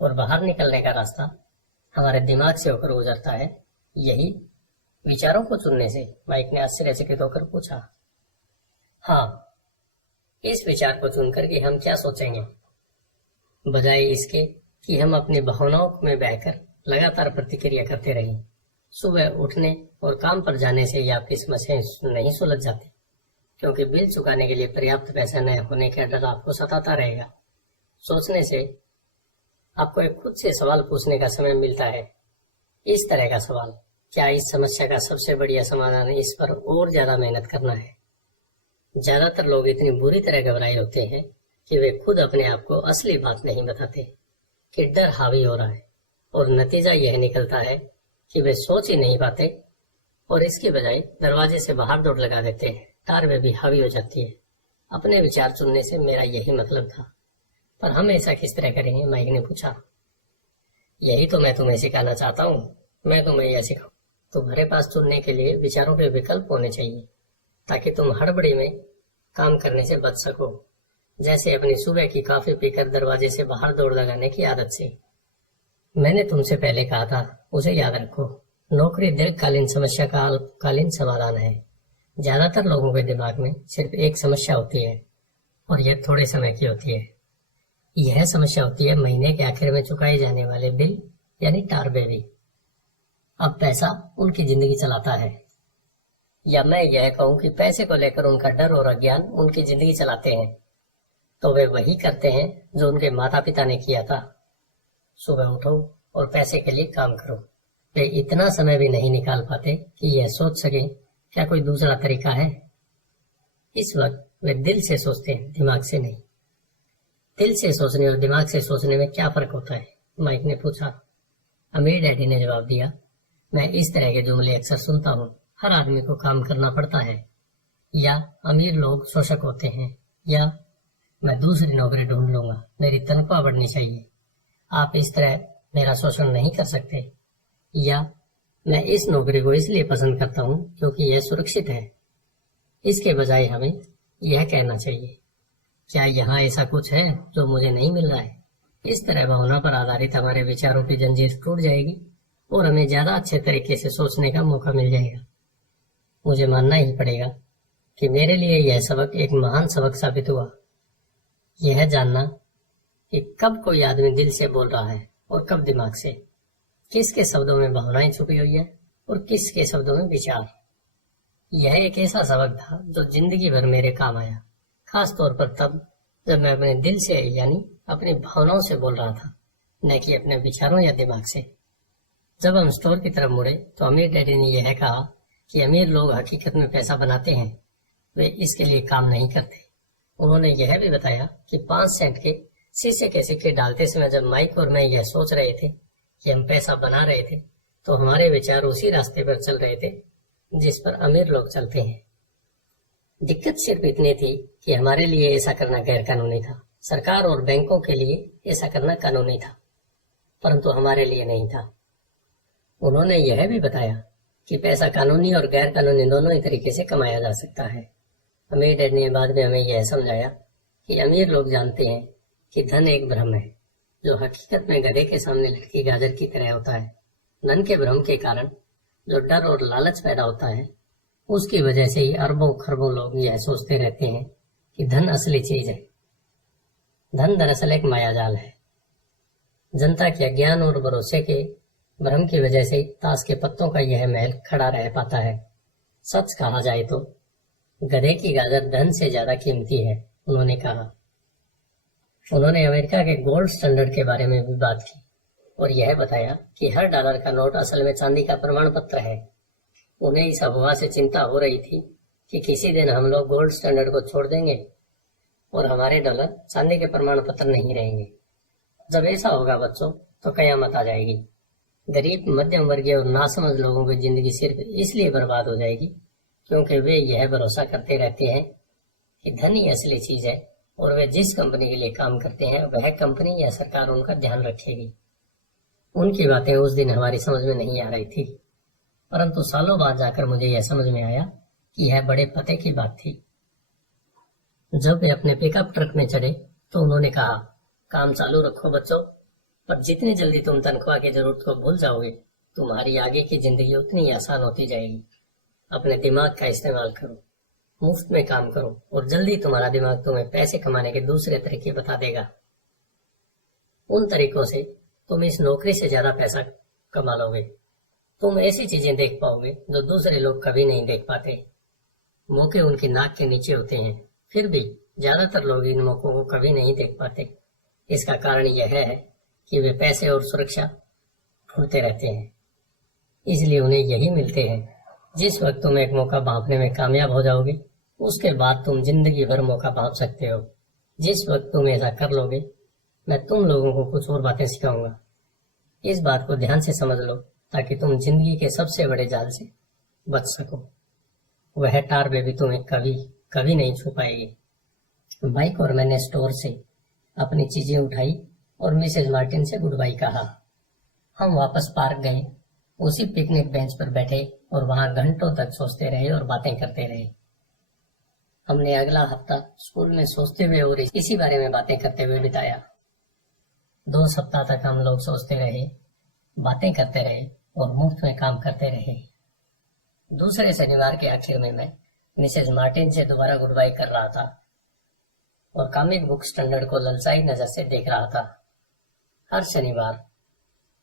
और बाहर निकलने का रास्ता हमारे दिमाग से होकर गुजरता है। यही विचारों को चुनने से? माइक ने आश्चर्यचकित होकर पूछा। हाँ, इस विचार को चुनकर कि हम क्या सोचेंगे, बजाय इसके कि हम अपनी भावनाओं में बहकर लगातार प्रतिक्रिया करते रहें। सुबह उठने और काम पर जाने से ही आपकी समस्याएं नहीं सुलझ जाती, क्योंकि बिल चुकाने के लिए पर्याप्त पैसा न होने का डर आपको सताता रहेगा। सोचने से आपको एक खुद से सवाल पूछने का समय मिलता है। इस तरह का सवाल, क्या इस समस्या का सबसे बढ़िया समाधान इस पर और ज्यादा मेहनत करना है? ज्यादातर लोग इतनी बुरी तरह घबराए होते हैं कि वे खुद अपने आप को असली बात नहीं बताते कि डर हावी हो रहा है, और नतीजा यह निकलता है कि वे सोच ही नहीं पाते और इसके बजाय दरवाजे से बाहर दौड़ लगा देते हैं टार वे भी हावी हो जाती है। अपने विचार चुनने से मेरा यही मतलब था। पर हम ऐसा किस तरह करेंगे? माइक ने पूछा। यही तो मैं तुम्हें सिखाना चाहता हूँ। मैं तुम्हें यह सिखाऊं। तुम्हारे पास चुनने के लिए विचारों के विकल्प होने चाहिए, ताकि तुम हड़बड़ी में काम करने से बच सको। जैसे अपनी सुबह की कॉफी पीकर दरवाजे से बाहर दौड़ लगाने की आदत से। मैंने तुमसे पहले कहा था, उसे याद रखो। नौकरी दीर्घकालीन समस्या का अल्पकालीन समाधान है। ज्यादातर लोगों के दिमाग में सिर्फ एक समस्या होती है, और यह थोड़े समय की होती है। यह समस्या होती है महीने के आखिर में चुकाए जाने वाले बिल, यानी टारबेवी। अब पैसा उनकी जिंदगी चलाता है, या मैं यह कहूं कि पैसे को लेकर उनका डर और अज्ञान उनकी जिंदगी चलाते हैं। तो वे वही करते हैं जो उनके माता पिता ने किया था। सुबह उठो और पैसे के लिए काम करो। वे इतना समय भी नहीं निकाल पाते कि यह सोच सके क्या कोई दूसरा तरीका है। इस वक्त वे दिल से सोचते हैं, दिमाग से नहीं। दिल से सोचने और दिमाग से सोचने में क्या फर्क होता है? माइक ने पूछा। अमीर डैडी ने जवाब दिया, मैं इस तरह के जुमले अक्सर सुनता हूँ। हर आदमी को काम करना पड़ता है, या अमीर लोग शोषक होते हैं, या मैं दूसरी नौकरी ढूंढ लूंगा, मेरी तनख्वाह बढ़नी चाहिए, आप इस तरह मेरा शोषण नहीं कर सकते, या मैं इस नौकरी को इसलिए पसंद करता हूँ क्योंकि यह सुरक्षित है। इसके बजाय हमें यह कहना चाहिए, क्या यहाँ ऐसा कुछ है जो मुझे नहीं मिल रहा है? इस तरह भावना पर आधारित हमारे विचारों की जंजीर टूट जाएगी और हमें ज्यादा अच्छे तरीके से सोचने का मौका मिल जाएगा। मुझे मानना ही पड़ेगा कि मेरे लिए यह सबक एक महान सबक साबित हुआ। यह जानना कि कब कोई आदमी दिल से बोल रहा है और कब दिमाग से, किसके शब्दों में भावनाएं छुपी हुई है और किसके शब्दों में विचार। यह एक ऐसा सबक था जो जिंदगी भर मेरे काम आया, खास तौर पर तब जब मैं अपने दिल से यानी अपनी भावनाओं से बोल रहा था, न कि अपने विचारों या दिमाग से। जब हम स्टोर की तरफ मुड़े तो अमीर डैडी ने यह कहा कि अमीर लोग हकीकत में पैसा बनाते हैं, वे इसके लिए काम नहीं करते। उन्होंने यह भी बताया कि 5 सेंट के शीशे के सिक्के डालते समय जब माइक और मैं यह सोच रहे थे कि हम पैसा बना रहे थे, तो हमारे विचार उसी रास्ते पर चल रहे थे जिस पर अमीर लोग चलते हैं। दिक्कत सिर्फ इतनी थी कि हमारे लिए ऐसा करना गैर कानूनी था। सरकार और बैंकों के लिए ऐसा करना कानूनी था, परंतु हमारे लिए नहीं था। उन्होंने यह भी बताया कि पैसा कानूनी और गैर कानूनी दोनों ही तरीके से कमाया जा सकता है। अमीर डैड ने बाद में हमें यह समझाया कि अमीर लोग जानते हैं कि धन एक भ्रम है, जो हकीकत में गधे के सामने लटकी गाजर की तरह होता है। धन के भ्रम के कारण जो डर और लालच पैदा होता है, उसकी वजह से ही अरबों खरबों लोग यह सोचते रहते हैं कि धन असली चीज है। धन दरअसल एक मायाजाल है। जनता के अज्ञान और भरोसे के भ्रम की वजह से ताश के पत्तों का यह महल खड़ा रह पाता है। सच कहा जाए तो गधे की गाजर धन से ज्यादा कीमती है, उन्होंने कहा। उन्होंने अमेरिका के गोल्ड स्टैंडर्ड के बारे में भी बात की और यह बताया कि हर डॉलर का नोट असल में चांदी का प्रमाण पत्र है। उन्हें इस अफवाह से चिंता हो रही थी कि किसी दिन हम लोग गोल्ड स्टैंडर्ड को छोड़ देंगे और हमारे डॉलर चांदी के प्रमाण पत्र नहीं रहेंगे। जब ऐसा होगा बच्चों, तो कयामत आ जाएगी। गरीब, मध्यम वर्गीय और नासमझ लोगों की जिंदगी सिर्फ इसलिए बर्बाद हो जाएगी क्योंकि वे यह भरोसा करते रहते हैं कि धन ही असली चीज है और वे जिस कंपनी के लिए काम करते हैं वह कंपनी या सरकार उनका ध्यान रखेगी। उनकी बातें उस दिन हमारी समझ में नहीं आ रही थी, परंतु सालों बाद जाकर मुझे यह समझ में आया कि यह बड़े पते की बात थी। जब वे अपने पिकअप ट्रक में चढ़े तो उन्होंने कहा, काम चालू रखो बच्चों, पर जितनी जल्दी तुम तनख्वाह की जरूरत को भूल जाओगे, तुम्हारी आगे की जिंदगी उतनी ही आसान होती जाएगी। अपने दिमाग का इस्तेमाल करो, मुफ्त में काम करो और जल्दी तुम्हारा दिमाग तुम्हें पैसे कमाने के दूसरे तरीके बता देगा। उन तरीकों से तुम इस नौकरी से ज्यादा पैसा कमा लोगे। तुम ऐसी चीजें देख पाओगे जो दूसरे लोग कभी नहीं देख पाते। मौके उनकी नाक के नीचे होते हैं, फिर भी ज्यादातर लोग इन मौकों को कभी नहीं देख पाते। इसका कारण यह है कि वे पैसे और सुरक्षा ढूंढते रहते हैं, इसलिए उन्हें यही मिलते हैं। जिस वक्त तुम एक मौका भांपने में कामयाब हो जाओगे, उसके बाद तुम जिंदगी भर मौका भांप सकते हो। जिस वक्त तुम ऐसा कर लोगे, मैं तुम लोगों को कुछ और बातें सिखाऊंगा। इस बात को ध्यान से समझ लो ताकि तुम जिंदगी के सबसे बड़े जाल से बच सको। वह टार बेबी तुम्हें कभी कभी नहीं छू पाएगी। माइक और मैंने स्टोर से अपनी चीजें उठाई और मिसेज मार्टिन से गुड बाय कहा। हम वापस पार्क गए, उसी पिकनिक बेंच पर बैठे और वहां घंटों तक सोचते रहे और बातें करते रहे। हमने अगला हफ्ता स्कूल में सोचते हुए और इसी बारे में बातें करते हुए बिताया। 2 सप्ताह तक हम लोग सोचते रहे, बातें करते रहे और मुफ्त में काम करते रहे। दूसरे शनिवार के आखिर में मैं मिसेज मार्टिन से दोबारा गुड बाय कर रहा था और कॉमिक बुक स्टैंडर्ड को ललचाई नजर से देख रहा था। हर शनिवार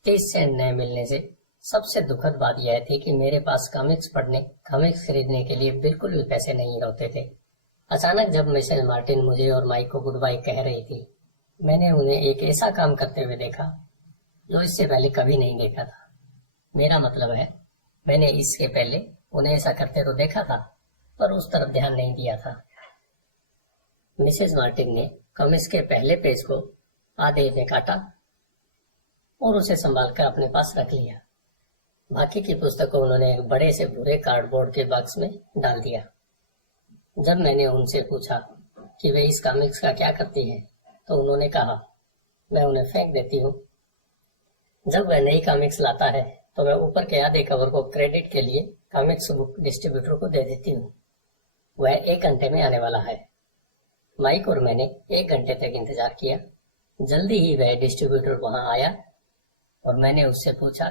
30 सेंट नए मिलने से सबसे दुखद बात यह थी कि मेरे पास कॉमिक्स खरीदने के लिए बिल्कुल भी पैसे नहीं होते थे। अचानक जब मिसेज मार्टिन मुझे और माइक को गुड बाय कह रही थी, मैंने उन्हें एक ऐसा काम करते हुए देखा जो इससे पहले कभी नहीं देखा था। मेरा मतलब है, मैंने इसके पहले उन्हें ऐसा करते तो देखा था, पर उस तरफ ध्यान नहीं दिया था। मिसेज मार्टिन ने कॉमिक्स के पहले पेज को आधे में काटा और उसे संभाल कर अपने पास रख लिया। बाकी की पुस्तक को उन्होंने एक बड़े से भूरे कार्डबोर्ड के बॉक्स में डाल दिया। जब मैंने उनसे पूछा कि वे इस कॉमिक्स का क्या करती हैं, तो उन्होंने कहा, मैं उन्हें फेंक देती हूँ। जब वह नई कॉमिक्स लाता है तो मैं ऊपर के आधे कवर को क्रेडिट के लिए कॉमिक्स बुक डिस्ट्रीब्यूटर को दे देती हूँ। वह 1 घंटे में आने वाला है। माइक और मैंने 1 घंटे तक इंतजार किया। जल्दी ही वह डिस्ट्रीब्यूटर वहां आया और मैंने उससे पूछा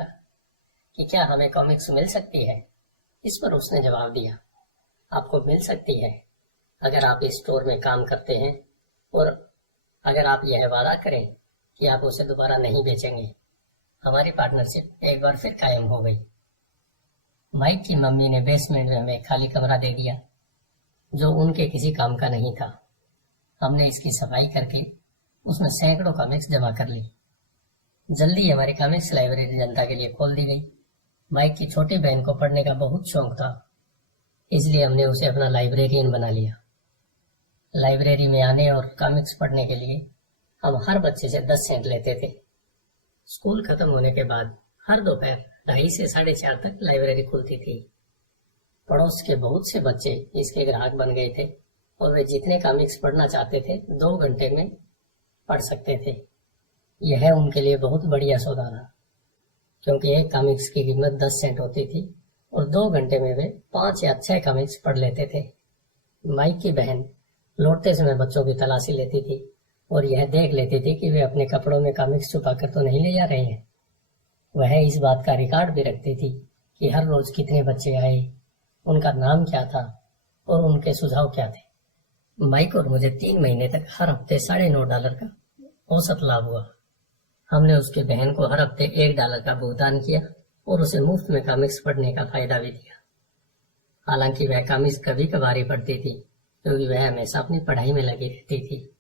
कि क्या हमें कॉमिक्स मिल सकती है। इस पर उसने जवाब दिया, आपको मिल सकती है अगर आप इस स्टोर में काम करते हैं और अगर आप यह वादा करें कि आप उसे दोबारा नहीं बेचेंगे। हमारी पार्टनरशिप एक बार फिर कायम हो गई। माइक की मम्मी ने बेसमेंट में हमें खाली कमरा दे दिया जो उनके किसी काम का नहीं था। हमने इसकी सफाई करके उसमें सैकड़ों कॉमिक्स जमा कर ली। जल्दी हमारी कॉमिक्स लाइब्रेरी जनता के लिए खोल दी गई। माइक की छोटी बहन को पढ़ने का बहुत शौक था, इसलिए हमने उसे अपना लाइब्रेरियन बना लिया। लाइब्रेरी में आने और कॉमिक्स पढ़ने के लिए हम हर बच्चे से 10 सेंट लेते थे। स्कूल खत्म होने के बाद हर दोपहर 2:30 से 4:30 तक लाइब्रेरी खुलती थी। पड़ोस के बहुत से बच्चे इसके ग्राहक बन गए थे और वे जितने कॉमिक्स पढ़ना चाहते थे 2 घंटे में पढ़ सकते थे। यह उनके लिए बहुत बढ़िया सौदा था, क्योंकि एक कॉमिक्स की कीमत 10 सेंट होती थी और 2 घंटे में वे 5 या 6 कॉमिक्स पढ़ लेते थे। माइक की बहन लौटते समय बच्चों की तलाशी लेती थी और यह देख लेती थी कि वे अपने कपड़ों में कॉमिक्स छुपा कर तो नहीं ले जा रहे हैं। वह इस बात का रिकॉर्ड भी रखती थी कि हर रोज कितने बच्चे आए, उनका नाम क्या था और उनके सुझाव क्या थे। माइक और मुझे 3 महीने तक हर हफ्ते $9.5 का औसत लाभ हुआ। हमने उसके बहन को हर हफ्ते $1 का भुगतान किया और उसे मुफ्त में कॉमिक्स पढ़ने का फायदा भी दिया। हालांकि वह कॉमिक्स कभी कभार ही पढ़ती थी, क्योंकि वह हमेशा अपनी पढ़ाई में लगी रहती थी।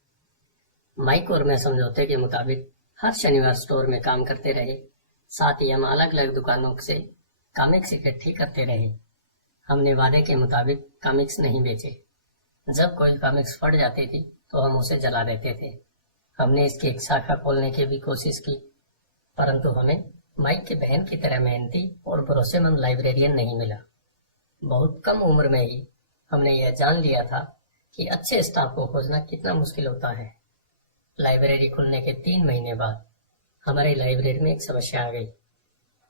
माइक और मैं समझौते के मुताबिक हर शनिवार स्टोर में काम करते रहे। साथ ही हम अलग अलग दुकानों से कॉमिक्स इकट्ठी करते रहे। हमने वादे के मुताबिक कॉमिक्स नहीं बेचे। जब कोई कॉमिक्स फट जाती थी तो हम उसे जला देते थे। हमने इसकी एक शाखा खोलने की भी कोशिश की, परंतु हमें माइक की बहन की तरह मेहनती और भरोसेमंद लाइब्रेरियन नहीं मिला। बहुत कम उम्र में ही हमने यह जान लिया था कि अच्छे स्टाफ को खोजना कितना मुश्किल होता है। लाइब्रेरी खुलने के 3 महीने बाद हमारी लाइब्रेरी में एक समस्या आ गई।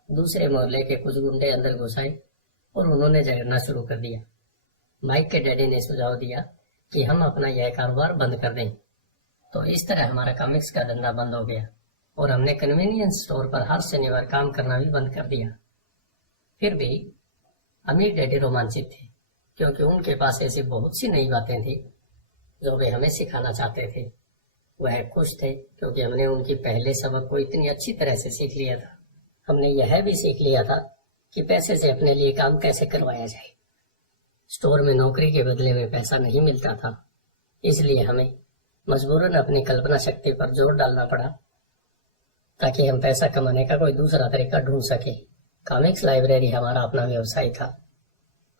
दूसरे मोहल्ले के कुछ गुंडे अंदर घुस आए और उन्होंने झगड़ना शुरू कर दिया। माइक के डैडी ने सुझाव दिया कि हम अपना यह कारोबार बंद कर दें। तो इस तरह हमारा कॉमिक्स का धंधा बंद हो गया और हमने कन्वीनियंस स्टोर पर हर शनिवार काम करना भी बंद कर दिया। फिर भी अमीर डैडी रोमांचित थे, क्योंकि उनके पास ऐसी बहुत सी नई बातें थी जो वे हमें सिखाना चाहते थे। वह खुश थे क्योंकि हमने उनकी पहले सबक को इतनी अच्छी तरह से सीख लिया था। हमने यह भी सीख लिया था कि पैसे से अपने लिए काम कैसे करवाया जाए। स्टोर में नौकरी के बदले में पैसा नहीं मिलता था, इसलिए हमें मजबूरन अपनी कल्पना शक्ति पर जोर डालना पड़ा ताकि हम पैसा कमाने का कोई दूसरा तरीका ढूंढ सके। कॉमिक्स लाइब्रेरी हमारा अपना व्यवसाय था।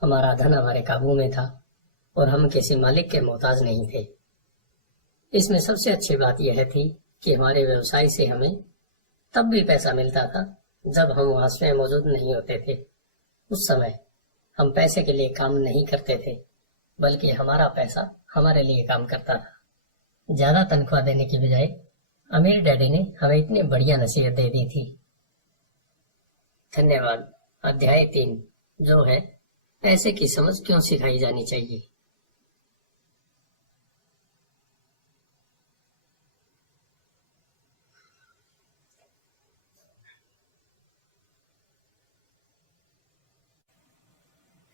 हमारा धन हमारे काबू में था और हम किसी मालिक के मोहताज नहीं थे। इसमें सबसे अच्छी बात यह थी कि हमारे व्यवसाय से हमें तब भी पैसा मिलता था जब हम वहां स्वयं मौजूद नहीं होते थे। उस समय हम पैसे के लिए काम नहीं करते थे, बल्कि हमारा पैसा हमारे लिए काम करता था। ज्यादा तनख्वाह देने की बजाय अमीर डैडी ने हमें इतनी बढ़िया नसीहत दे दी थी। धन्यवाद। अध्याय 3 जो है पैसे की समझ क्यों सिखाई जानी चाहिए।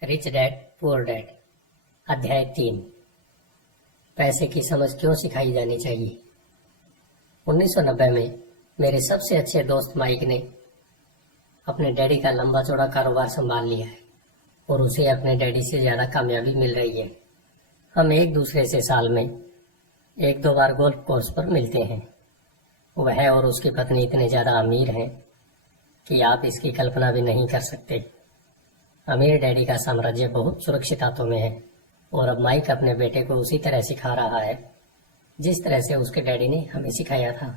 रिच डैड पुअर डैड अध्याय 3 पैसे की समझ क्यों सिखाई जानी चाहिए। 1990 में मेरे सबसे अच्छे दोस्त माइक ने अपने डैडी का लंबा चौड़ा कारोबार संभाल लिया है और उसे अपने डैडी से ज्यादा कामयाबी मिल रही है। हम एक दूसरे से साल में 1-2 बार गोल्फ कोर्स पर मिलते हैं। वह और उसकी पत्नी इतने ज्यादा अमीर हैं कि आप इसकी कल्पना भी नहीं कर सकते। अमीर डैडी का साम्राज्य बहुत सुरक्षित हाथों में है और अब माइक अपने बेटे को उसी तरह सिखा रहा है जिस तरह से उसके डैडी ने हमें सिखाया था।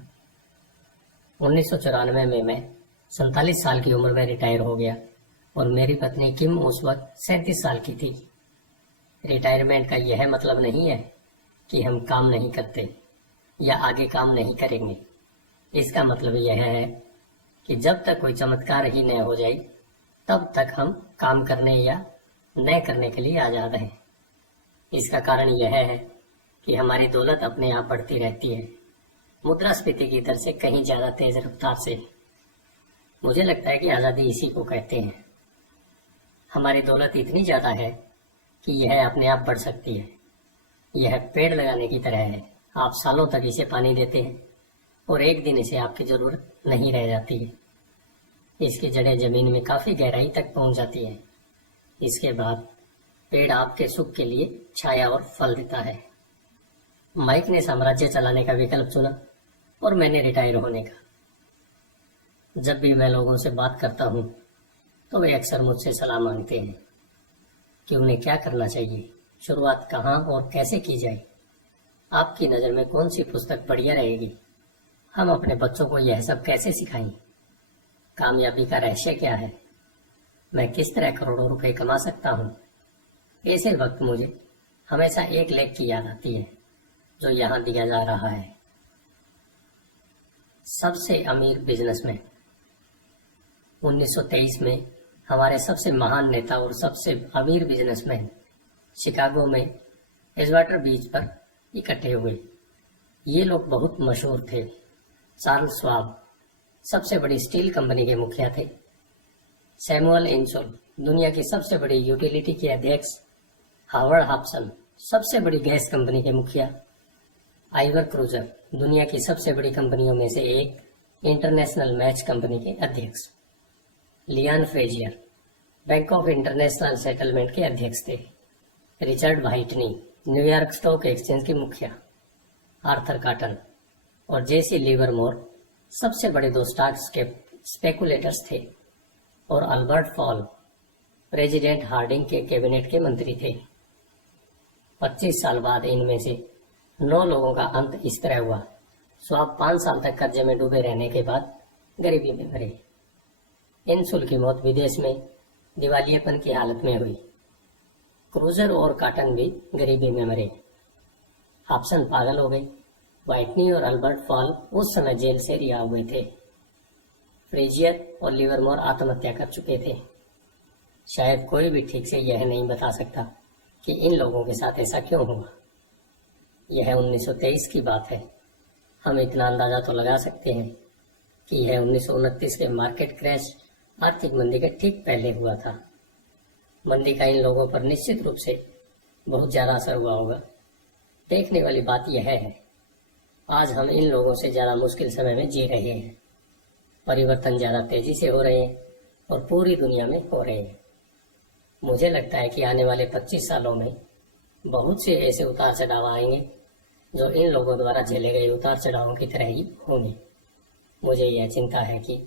1994 में मैं 47 साल की उम्र में रिटायर हो गया और मेरी पत्नी किम उस वक्त 37 साल की थी। रिटायरमेंट का यह मतलब नहीं है कि हम काम नहीं करते या आगे काम नहीं करेंगे। इसका मतलब यह है कि जब तक कोई चमत्कार ही न हो जाए तब तक हम काम करने या न करने के लिए आजाद हैं। इसका कारण यह है कि हमारी दौलत अपने आप बढ़ती रहती है, मुद्रास्फीति की दर से कहीं ज्यादा तेज रफ्तार से। मुझे लगता है कि आजादी इसी को कहते हैं। हमारी दौलत इतनी ज्यादा है कि यह अपने आप बढ़ सकती है। यह पेड़ लगाने की तरह है। आप सालों तक इसे पानी देते हैं और एक दिन इसे आपकी जरूरत नहीं रह जाती है। इसकी जड़ें जमीन में काफी गहराई तक पहुंच जाती है। इसके बाद पेड़ आपके सुख के लिए छाया और फल देता है। माइक ने साम्राज्य चलाने का विकल्प चुना और मैंने रिटायर होने का। जब भी मैं लोगों से बात करता हूँ तो वे अक्सर मुझसे सलाह मांगते हैं कि उन्हें क्या करना चाहिए, शुरुआत कहाँ और कैसे की जाए। आपकी नज़र में कौन सी पुस्तक बढ़िया रहेगी? हम अपने बच्चों को यह सब कैसे सिखाएं? कामयाबी का रहस्य क्या है? मैं किस तरह करोड़ों रुपए कमा सकता हूँ? ऐसे वक्त मुझे हमेशा एक लेख की याद आती है जो यहाँ दिया जा रहा है। सबसे अमीर बिजनेसमैन। 1923 में हमारे सबसे महान नेता और सबसे अमीर बिजनेसमैन शिकागो में एजवाटर बीच पर इकट्ठे हुए। ये लोग बहुत मशहूर थे। चार्ल्स श्वाब सबसे बड़ी स्टील कंपनी के मुखिया थे। सैमुअल इंसोल दुनिया की सबसे बड़ी यूटिलिटी के अध्यक्ष। हावर्ड हॉब्सन सबसे बड़ी गैस कंपनी के मुखिया। आइवर क्रूजर दुनिया की सबसे बड़ी कंपनियों में से एक, इंटरनेशनल मैच कंपनी के अध्यक्ष। Lian Frazier bank of international settlement के अध्यक्ष थे। रिचर्ड व्हाइटनी न्यूयॉर्क स्टॉक एक्सचेंज के मुखिया। आर्थर कॉटन और जेसी लिवरमोर सबसे बड़े 2 स्टॉक स्पेकुलेटर्स थे। और अल्बर्ट फॉल प्रेसिडेंट हार्डिंग के कैबिनेट के मंत्री थे। 25 साल बाद इनमें से 9 लोगों का अंत इस तरह हुआ। स्वाब 5 साल तक कर्जे में डूबे रहने के बाद गरीबी में मरे। इंसुल की मौत विदेश में दिवालियेपन की हालत में हुई। क्रूजर और कॉटन भी गरीबी में मरे। हॉब्सन पागल हो गई। व्हाइटनी और अल्बर्ट फॉल उस समय जेल से रिहा हुए थे। फ्रेजियर और लिवरमोर आत्महत्या कर चुके थे। शायद कोई भी ठीक से यह नहीं बता सकता कि इन लोगों के साथ ऐसा क्यों हुआ। यह 1923 की बात है। हम इतना अंदाजा तो लगा सकते हैं कि यह 1929 के मार्केट क्रैश आर्थिक मंदी के ठीक पहले हुआ था। मंदी का इन लोगों पर निश्चित रूप से बहुत ज्यादा असर हुआ होगा। देखने वाली बात यह है, आज हम इन लोगों से ज्यादा मुश्किल समय में जी रहे हैं। परिवर्तन ज्यादा तेजी से हो रहे हैं और पूरी दुनिया में हो रहे हैं। मुझे लगता है कि आने वाले 25 सालों में बहुत से ऐसे उतार चढ़ाव आएंगे जो इन लोगों द्वारा झेले गए उतार चढ़ावों की तरह ही होंगे। मुझे यह चिंता है कि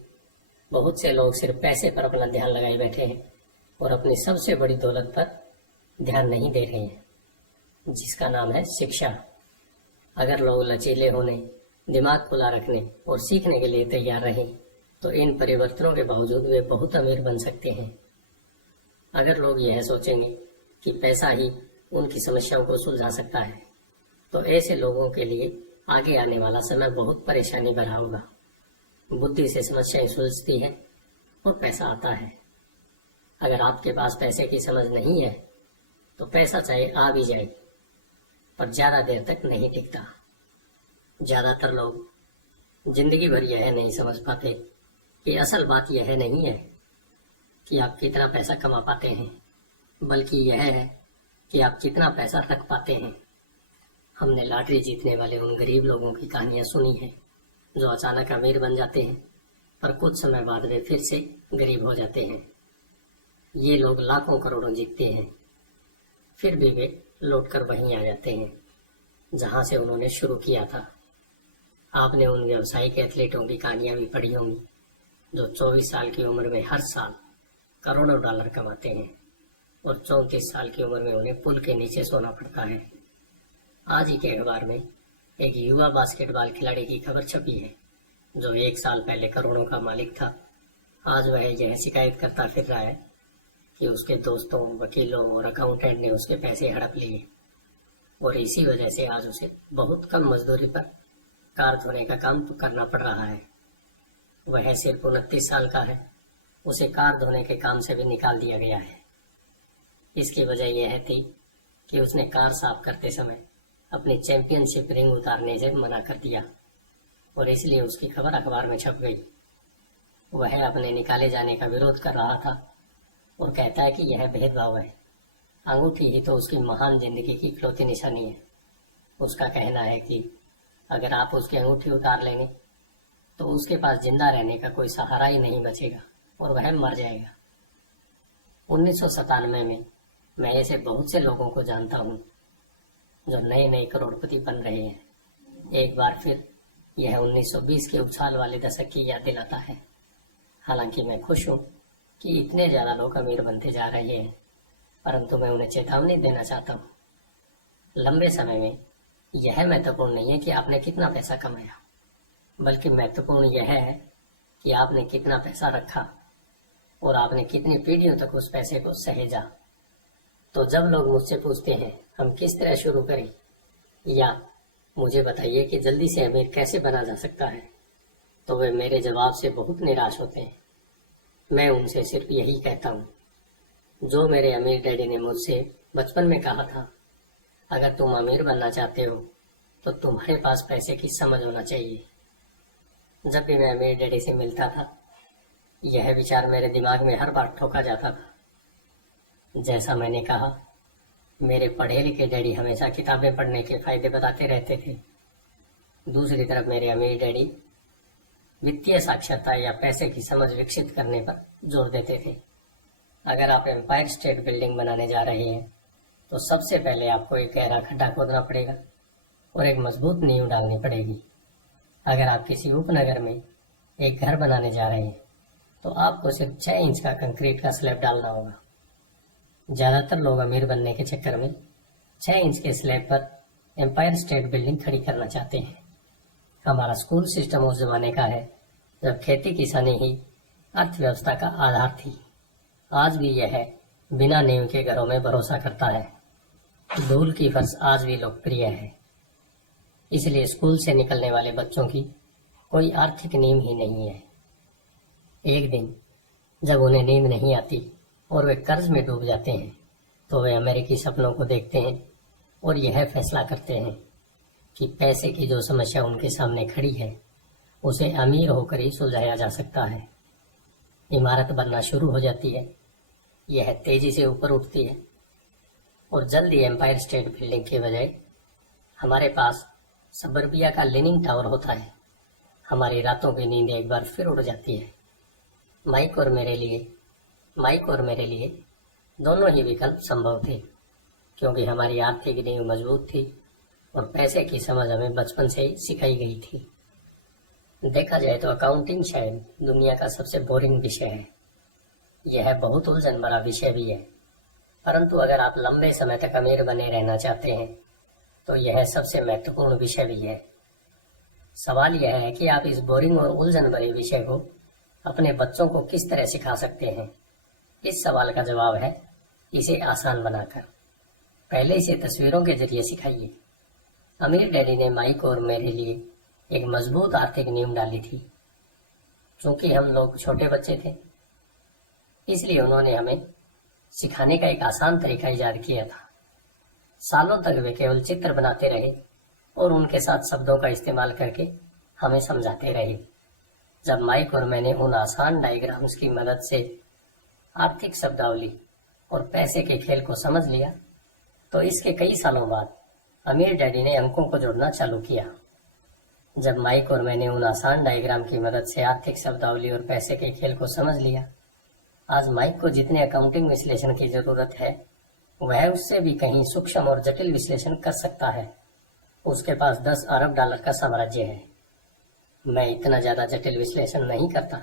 बहुत से लोग सिर्फ पैसे पर अपना ध्यान लगाए बैठे हैं और अपनी सबसे बड़ी दौलत पर ध्यान नहीं दे रहे हैं, जिसका नाम है शिक्षा। अगर लोग लचीले होने, दिमाग खुला रखने और सीखने के लिए तैयार रहें तो इन परिवर्तनों के बावजूद वे बहुत अमीर बन सकते हैं। अगर लोग यह सोचेंगे कि पैसा ही उनकी समस्याओं को सुलझा सकता है, तो ऐसे लोगों के लिए आगे आने वाला समय बहुत परेशानी भरा होगा। बुद्धि से समस्याएं सुलझती है और पैसा आता है। अगर आपके पास पैसे की समझ नहीं है तो पैसा चाहे आ भी जाए पर ज्यादा देर तक नहीं टिकता। ज्यादातर लोग जिंदगी भर यह नहीं समझ पाते कि असल बात यह नहीं है कि आप कितना पैसा कमा पाते हैं, बल्कि यह है कि आप कितना पैसा रख पाते हैं। हमने लॉटरी जीतने वाले उन गरीब लोगों की कहानियां सुनी हैं जो अचानक अमीर बन जाते हैं पर कुछ समय बाद वे फिर से गरीब हो जाते हैं। ये लोग लाखों करोड़ों जीतते हैं, फिर भी वे लौटकर वहीं आ जाते हैं जहां से उन्होंने शुरू किया था। आपने उन व्यावसायिक एथलीटों की कहानियां भी पढ़ी होंगी जो 24 साल की उम्र में हर साल करोड़ों डॉलर कमाते हैं और 34 साल की उम्र में उन्हें पुल के नीचे सोना पड़ता है। आज ही के अखबार में एक युवा बास्केटबॉल खिलाड़ी की खबर छपी है जो 1 साल पहले करोड़ों का मालिक था। आज वह यह शिकायत करता फिर रहा है कि उसके दोस्तों, वकीलों और अकाउंटेंट ने उसके पैसे हड़प लिए और इसी वजह से आज उसे बहुत कम मजदूरी पर कार धोने का काम करना पड़ रहा है। वह सिर्फ 29 साल का है, उसे कार धोने के काम से भी निकाल दिया गया है। इसकी वजह यह थी कि उसने कार साफ करते समय अपनी चैंपियनशिप रिंग उतारने से मना कर दिया और इसलिए उसकी खबर अखबार में छप गई। वह अपने निकाले जाने का विरोध कर रहा था और कहता है कि यह भेदभाव है। अंगूठी ही तो उसकी महान जिंदगी की इकलौती निशानी है। उसका कहना है कि अगर आप उसकी अंगूठी उतार लेंगे तो उसके पास जिंदा रहने का कोई सहारा ही नहीं बचेगा और वह मर जाएगा। 1997 में मैं ऐसे बहुत से लोगों को जानता हूँ जो नए नए करोड़पति बन रहे हैं। एक बार फिर यह 1920 के उछाल वाले दशक की याद दिलाता है। हालांकि मैं खुश हूँ कि इतने ज्यादा लोग अमीर बनते जा रहे हैं, परंतु मैं उन्हें चेतावनी देना चाहता हूँ। लंबे समय में यह महत्वपूर्ण नहीं है कि आपने कितना पैसा कमाया, बल्कि महत्वपूर्ण यह है कि आपने कितना पैसा रखा और आपने कितनी पीढ़ियों तक उस पैसे को सहेजा। तो जब लोग मुझसे पूछते हैं हम किस तरह शुरू करें या मुझे बताइए कि जल्दी से अमीर कैसे बना जा सकता है, तो वे मेरे जवाब से बहुत निराश होते हैं। मैं उनसे सिर्फ यही कहता हूँ जो मेरे अमीर डैडी ने मुझसे बचपन में कहा था, अगर तुम अमीर बनना चाहते हो तो तुम्हारे पास पैसे की समझ होना चाहिए। जब भी मैं अमीर डैडी से मिलता था यह विचार मेरे दिमाग में हर बार ठोका जाता था। जैसा मैंने कहा, मेरे पढ़े लिखे डैडी हमेशा किताबें पढ़ने के फायदे बताते रहते थे। दूसरी तरफ मेरे अमीर डैडी वित्तीय साक्षरता या पैसे की समझ विकसित करने पर जोर देते थे। अगर आप एम्पायर स्टेट बिल्डिंग बनाने जा रहे हैं तो सबसे पहले आपको एक गहरा खड्डा खोदना पड़ेगा और एक मजबूत नींव डालनी पड़ेगी। अगर आप किसी उपनगर में एक घर बनाने जा रहे हैं तो आपको सिर्फ 6 इंच का कंक्रीट का स्लैब डालना होगा। ज्यादातर लोग अमीर बनने के चक्कर में 6 इंच के स्लैब पर एम्पायर स्टेट बिल्डिंग खड़ी करना चाहते हैं। हमारा स्कूल सिस्टम उस जमाने का है जब खेती किसानी ही अर्थव्यवस्था का आधार थी। आज भी यह बिना नींव के घरों में भरोसा करता है। धूल की फर्श आज भी लोकप्रिय है, इसलिए स्कूल से निकलने वाले बच्चों की कोई आर्थिक नींव ही नहीं है। एक दिन जब उन्हें नींद नहीं आती और वे कर्ज में डूब जाते हैं तो वे अमेरिकी सपनों को देखते हैं और यह फैसला करते हैं कि पैसे की जो समस्या उनके सामने खड़ी है उसे अमीर होकर ही सुलझाया जा सकता है। इमारत बनना शुरू हो जाती है, यह तेजी से ऊपर उठती है और जल्दी एम्पायर स्टेट बिल्डिंग के बजाय हमारे पास सबर्बिया का लीनिंग टावर होता है। हमारी रातों की नींद एक बार फिर उड़ जाती है। माइक और मेरे लिए दोनों ही विकल्प संभव थे क्योंकि हमारी आर्थिक नींव मजबूत थी और पैसे की समझ हमें बचपन से ही सिखाई गई थी। देखा जाए तो अकाउंटिंग शायद दुनिया का सबसे बोरिंग विषय है। यह बहुत उलझन भरा विषय भी है, परंतु अगर आप लंबे समय तक अमीर बने रहना चाहते हैं तो यह सबसे महत्वपूर्ण विषय भी है। सवाल यह है कि आप इस बोरिंग और उलझन भरे विषय को अपने बच्चों को किस तरह सिखा सकते हैं। इस सवाल का जवाब है इसे आसान बनाकर। पहले इसे तस्वीरों के जरिए सिखाइए। अमीर डैडी ने माइक और मेरे लिए एक मजबूत आर्थिक नींव डाली थी। चूंकि हम लोग छोटे बच्चे थे, इसलिए उन्होंने हमें सिखाने का एक आसान तरीका ईजाद किया था। सालों तक वे केवल चित्र बनाते रहे और उनके साथ शब्दों का इस्तेमाल करके हमें समझाते रहे। जब माइक और मैंने उन आसान डायग्राम्स की मदद से आर्थिक शब्दावली और पैसे के खेल को समझ लिया, तो इसके कई सालों बाद अमीर डैडी ने अंकों को जोड़ना चालू किया। जब माइक और मैंने उन आसान डायग्राम की मदद से आर्थिक शब्दावली और पैसे के खेल को समझ लिया, आज माइक को जितने अकाउंटिंग विश्लेषण की जरूरत है, वह उससे भी कहीं सूक्ष्म और जटिल विश्लेषण कर सकता है। उसके पास 10 अरब डॉलर का साम्राज्य है। मैं इतना ज्यादा जटिल विश्लेषण नहीं करता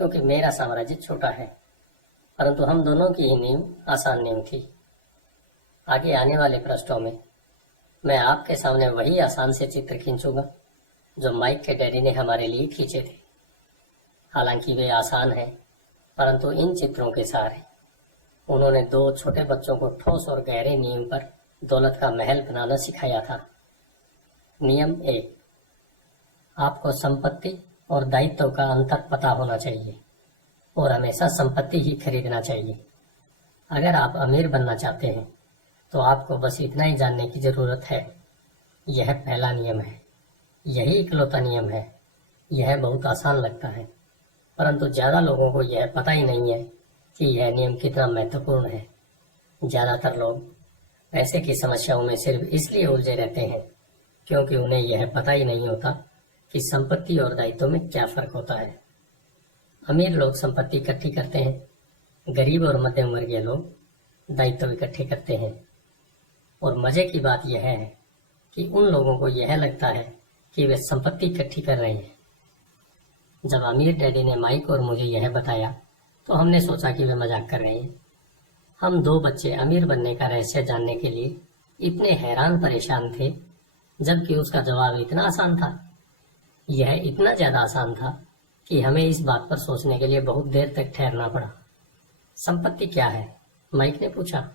क्योंकि मेरा साम्राज्य छोटा है, परंतु हम दोनों की ही नींव आसान नींव थी। आगे आने वाले पृष्ठों में मैं आपके सामने वही आसान से चित्र खींचूंगा जो माइक के डैडी ने हमारे लिए खींचे थे। हालांकि वे आसान हैं, परंतु इन चित्रों के सहारे उन्होंने 2 छोटे बच्चों को ठोस और गहरे नींव पर दौलत का महल बनाना सिखाया था। नियम 1, आपको संपत्ति और दायित्व का अंतर पता होना चाहिए और हमेशा संपत्ति ही खरीदना चाहिए। अगर आप अमीर बनना चाहते हैं तो आपको बस इतना ही जानने की जरूरत है। यह पहला नियम है, यही इकलौता नियम है। यह बहुत आसान लगता है, परंतु ज्यादा लोगों को यह पता ही नहीं है कि यह नियम कितना महत्वपूर्ण है। ज्यादातर लोग पैसे की समस्याओं में सिर्फ इसलिए उलझे रहते हैं क्योंकि उन्हें यह पता ही नहीं होता कि संपत्ति और दायित्व में क्या फर्क होता है। अमीर लोग संपत्ति इकट्ठी करते हैं, गरीब और मध्यम वर्गीय लोग दायित्व इकट्ठे करते हैं। और मजे की बात यह है कि उन लोगों को यह लगता है कि वे संपत्ति इकट्ठी कर रहे हैं। जब अमीर डैडी ने माइक और मुझे यह बताया तो हमने सोचा कि वे मजाक कर रहे हैं। हम 2 बच्चे अमीर बनने का रहस्य जानने के लिए इतने हैरान परेशान थे, जबकि उसका जवाब इतना आसान था। यह इतना ज्यादा आसान था कि हमें इस बात पर सोचने के लिए बहुत देर तक ठहरना पड़ा। संपत्ति क्या है? माइक ने पूछा।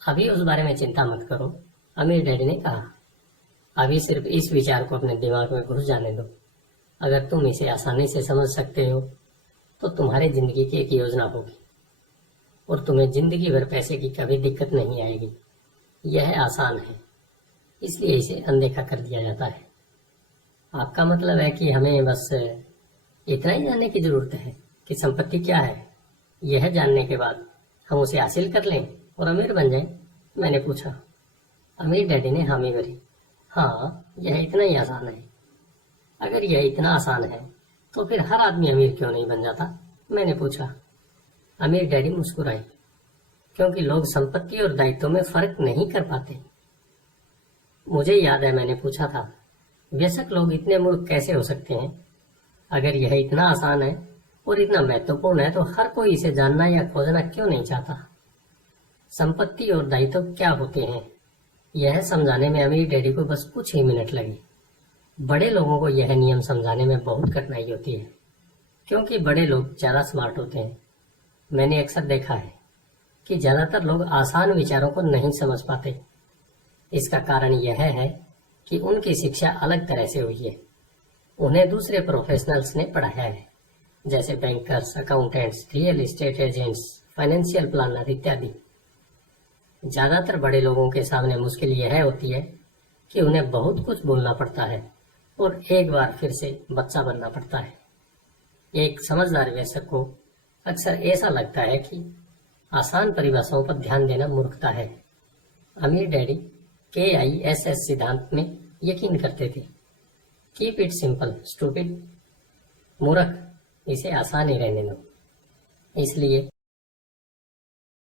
अभी उस बारे में चिंता मत करो, अमीर डैडी ने कहा। अभी सिर्फ इस विचार को अपने दिमाग में घुस जाने दो। अगर तुम इसे आसानी से समझ सकते हो तो तुम्हारी जिंदगी की एक योजना होगी और तुम्हें जिंदगी भर पैसे की कभी दिक्कत नहीं आएगी। यह आसान है, इसलिए इसे अनदेखा कर दिया जाता है। आपका मतलब है कि हमें बस इतना ही जानने की जरूरत है कि संपत्ति क्या है। यह जानने के बाद हम उसे हासिल कर लें और अमीर बन जाएं? मैंने पूछा। अमीर डैडी ने हामी भरी। हाँ, यह इतना ही आसान है। अगर यह इतना आसान है तो फिर हर आदमी अमीर क्यों नहीं बन जाता? मैंने पूछा। अमीर डैडी मुस्कुराए। क्योंकि लोग संपत्ति और दायित्व में फर्क नहीं कर पाते। मुझे याद है मैंने पूछा था, बेशक लोग इतने मूर्ख कैसे हो सकते हैं? अगर यह इतना आसान है और इतना महत्वपूर्ण है तो हर कोई इसे जानना या खोजना क्यों नहीं चाहता? संपत्ति और दायित्व क्या होते हैं, यह समझाने में अमीर डैडी को बस कुछ ही मिनट लगे। बड़े लोगों को यह नियम समझाने में बहुत कठिनाई होती है क्योंकि बड़े लोग ज्यादा स्मार्ट होते हैं। मैंने अक्सर देखा है कि ज्यादातर लोग आसान विचारों को नहीं समझ पाते। इसका कारण यह है कि उनकी शिक्षा अलग तरह से हुई है। उन्हें दूसरे प्रोफेशनल्स ने पढ़ाया है, जैसे bankers, accountants, real estate agents, financial planner इत्यादि। ज्यादातर बड़े लोगों के सामने मुश्किल यह होती है कि उन्हें बहुत कुछ बोलना पड़ता है और एक बार फिर से बच्चा बनना पड़ता है। एक समझदार वयस्क को अक्सर ऐसा लगता है कि आसान परिभाषाओं पर ध्यान देना मूर्खता है। अमीर डैडी KISS सिद्धांत में यकीन करते थे। Keep it simple stupid. मूर्ख, इसे आसान ही रहने दो। इसलिए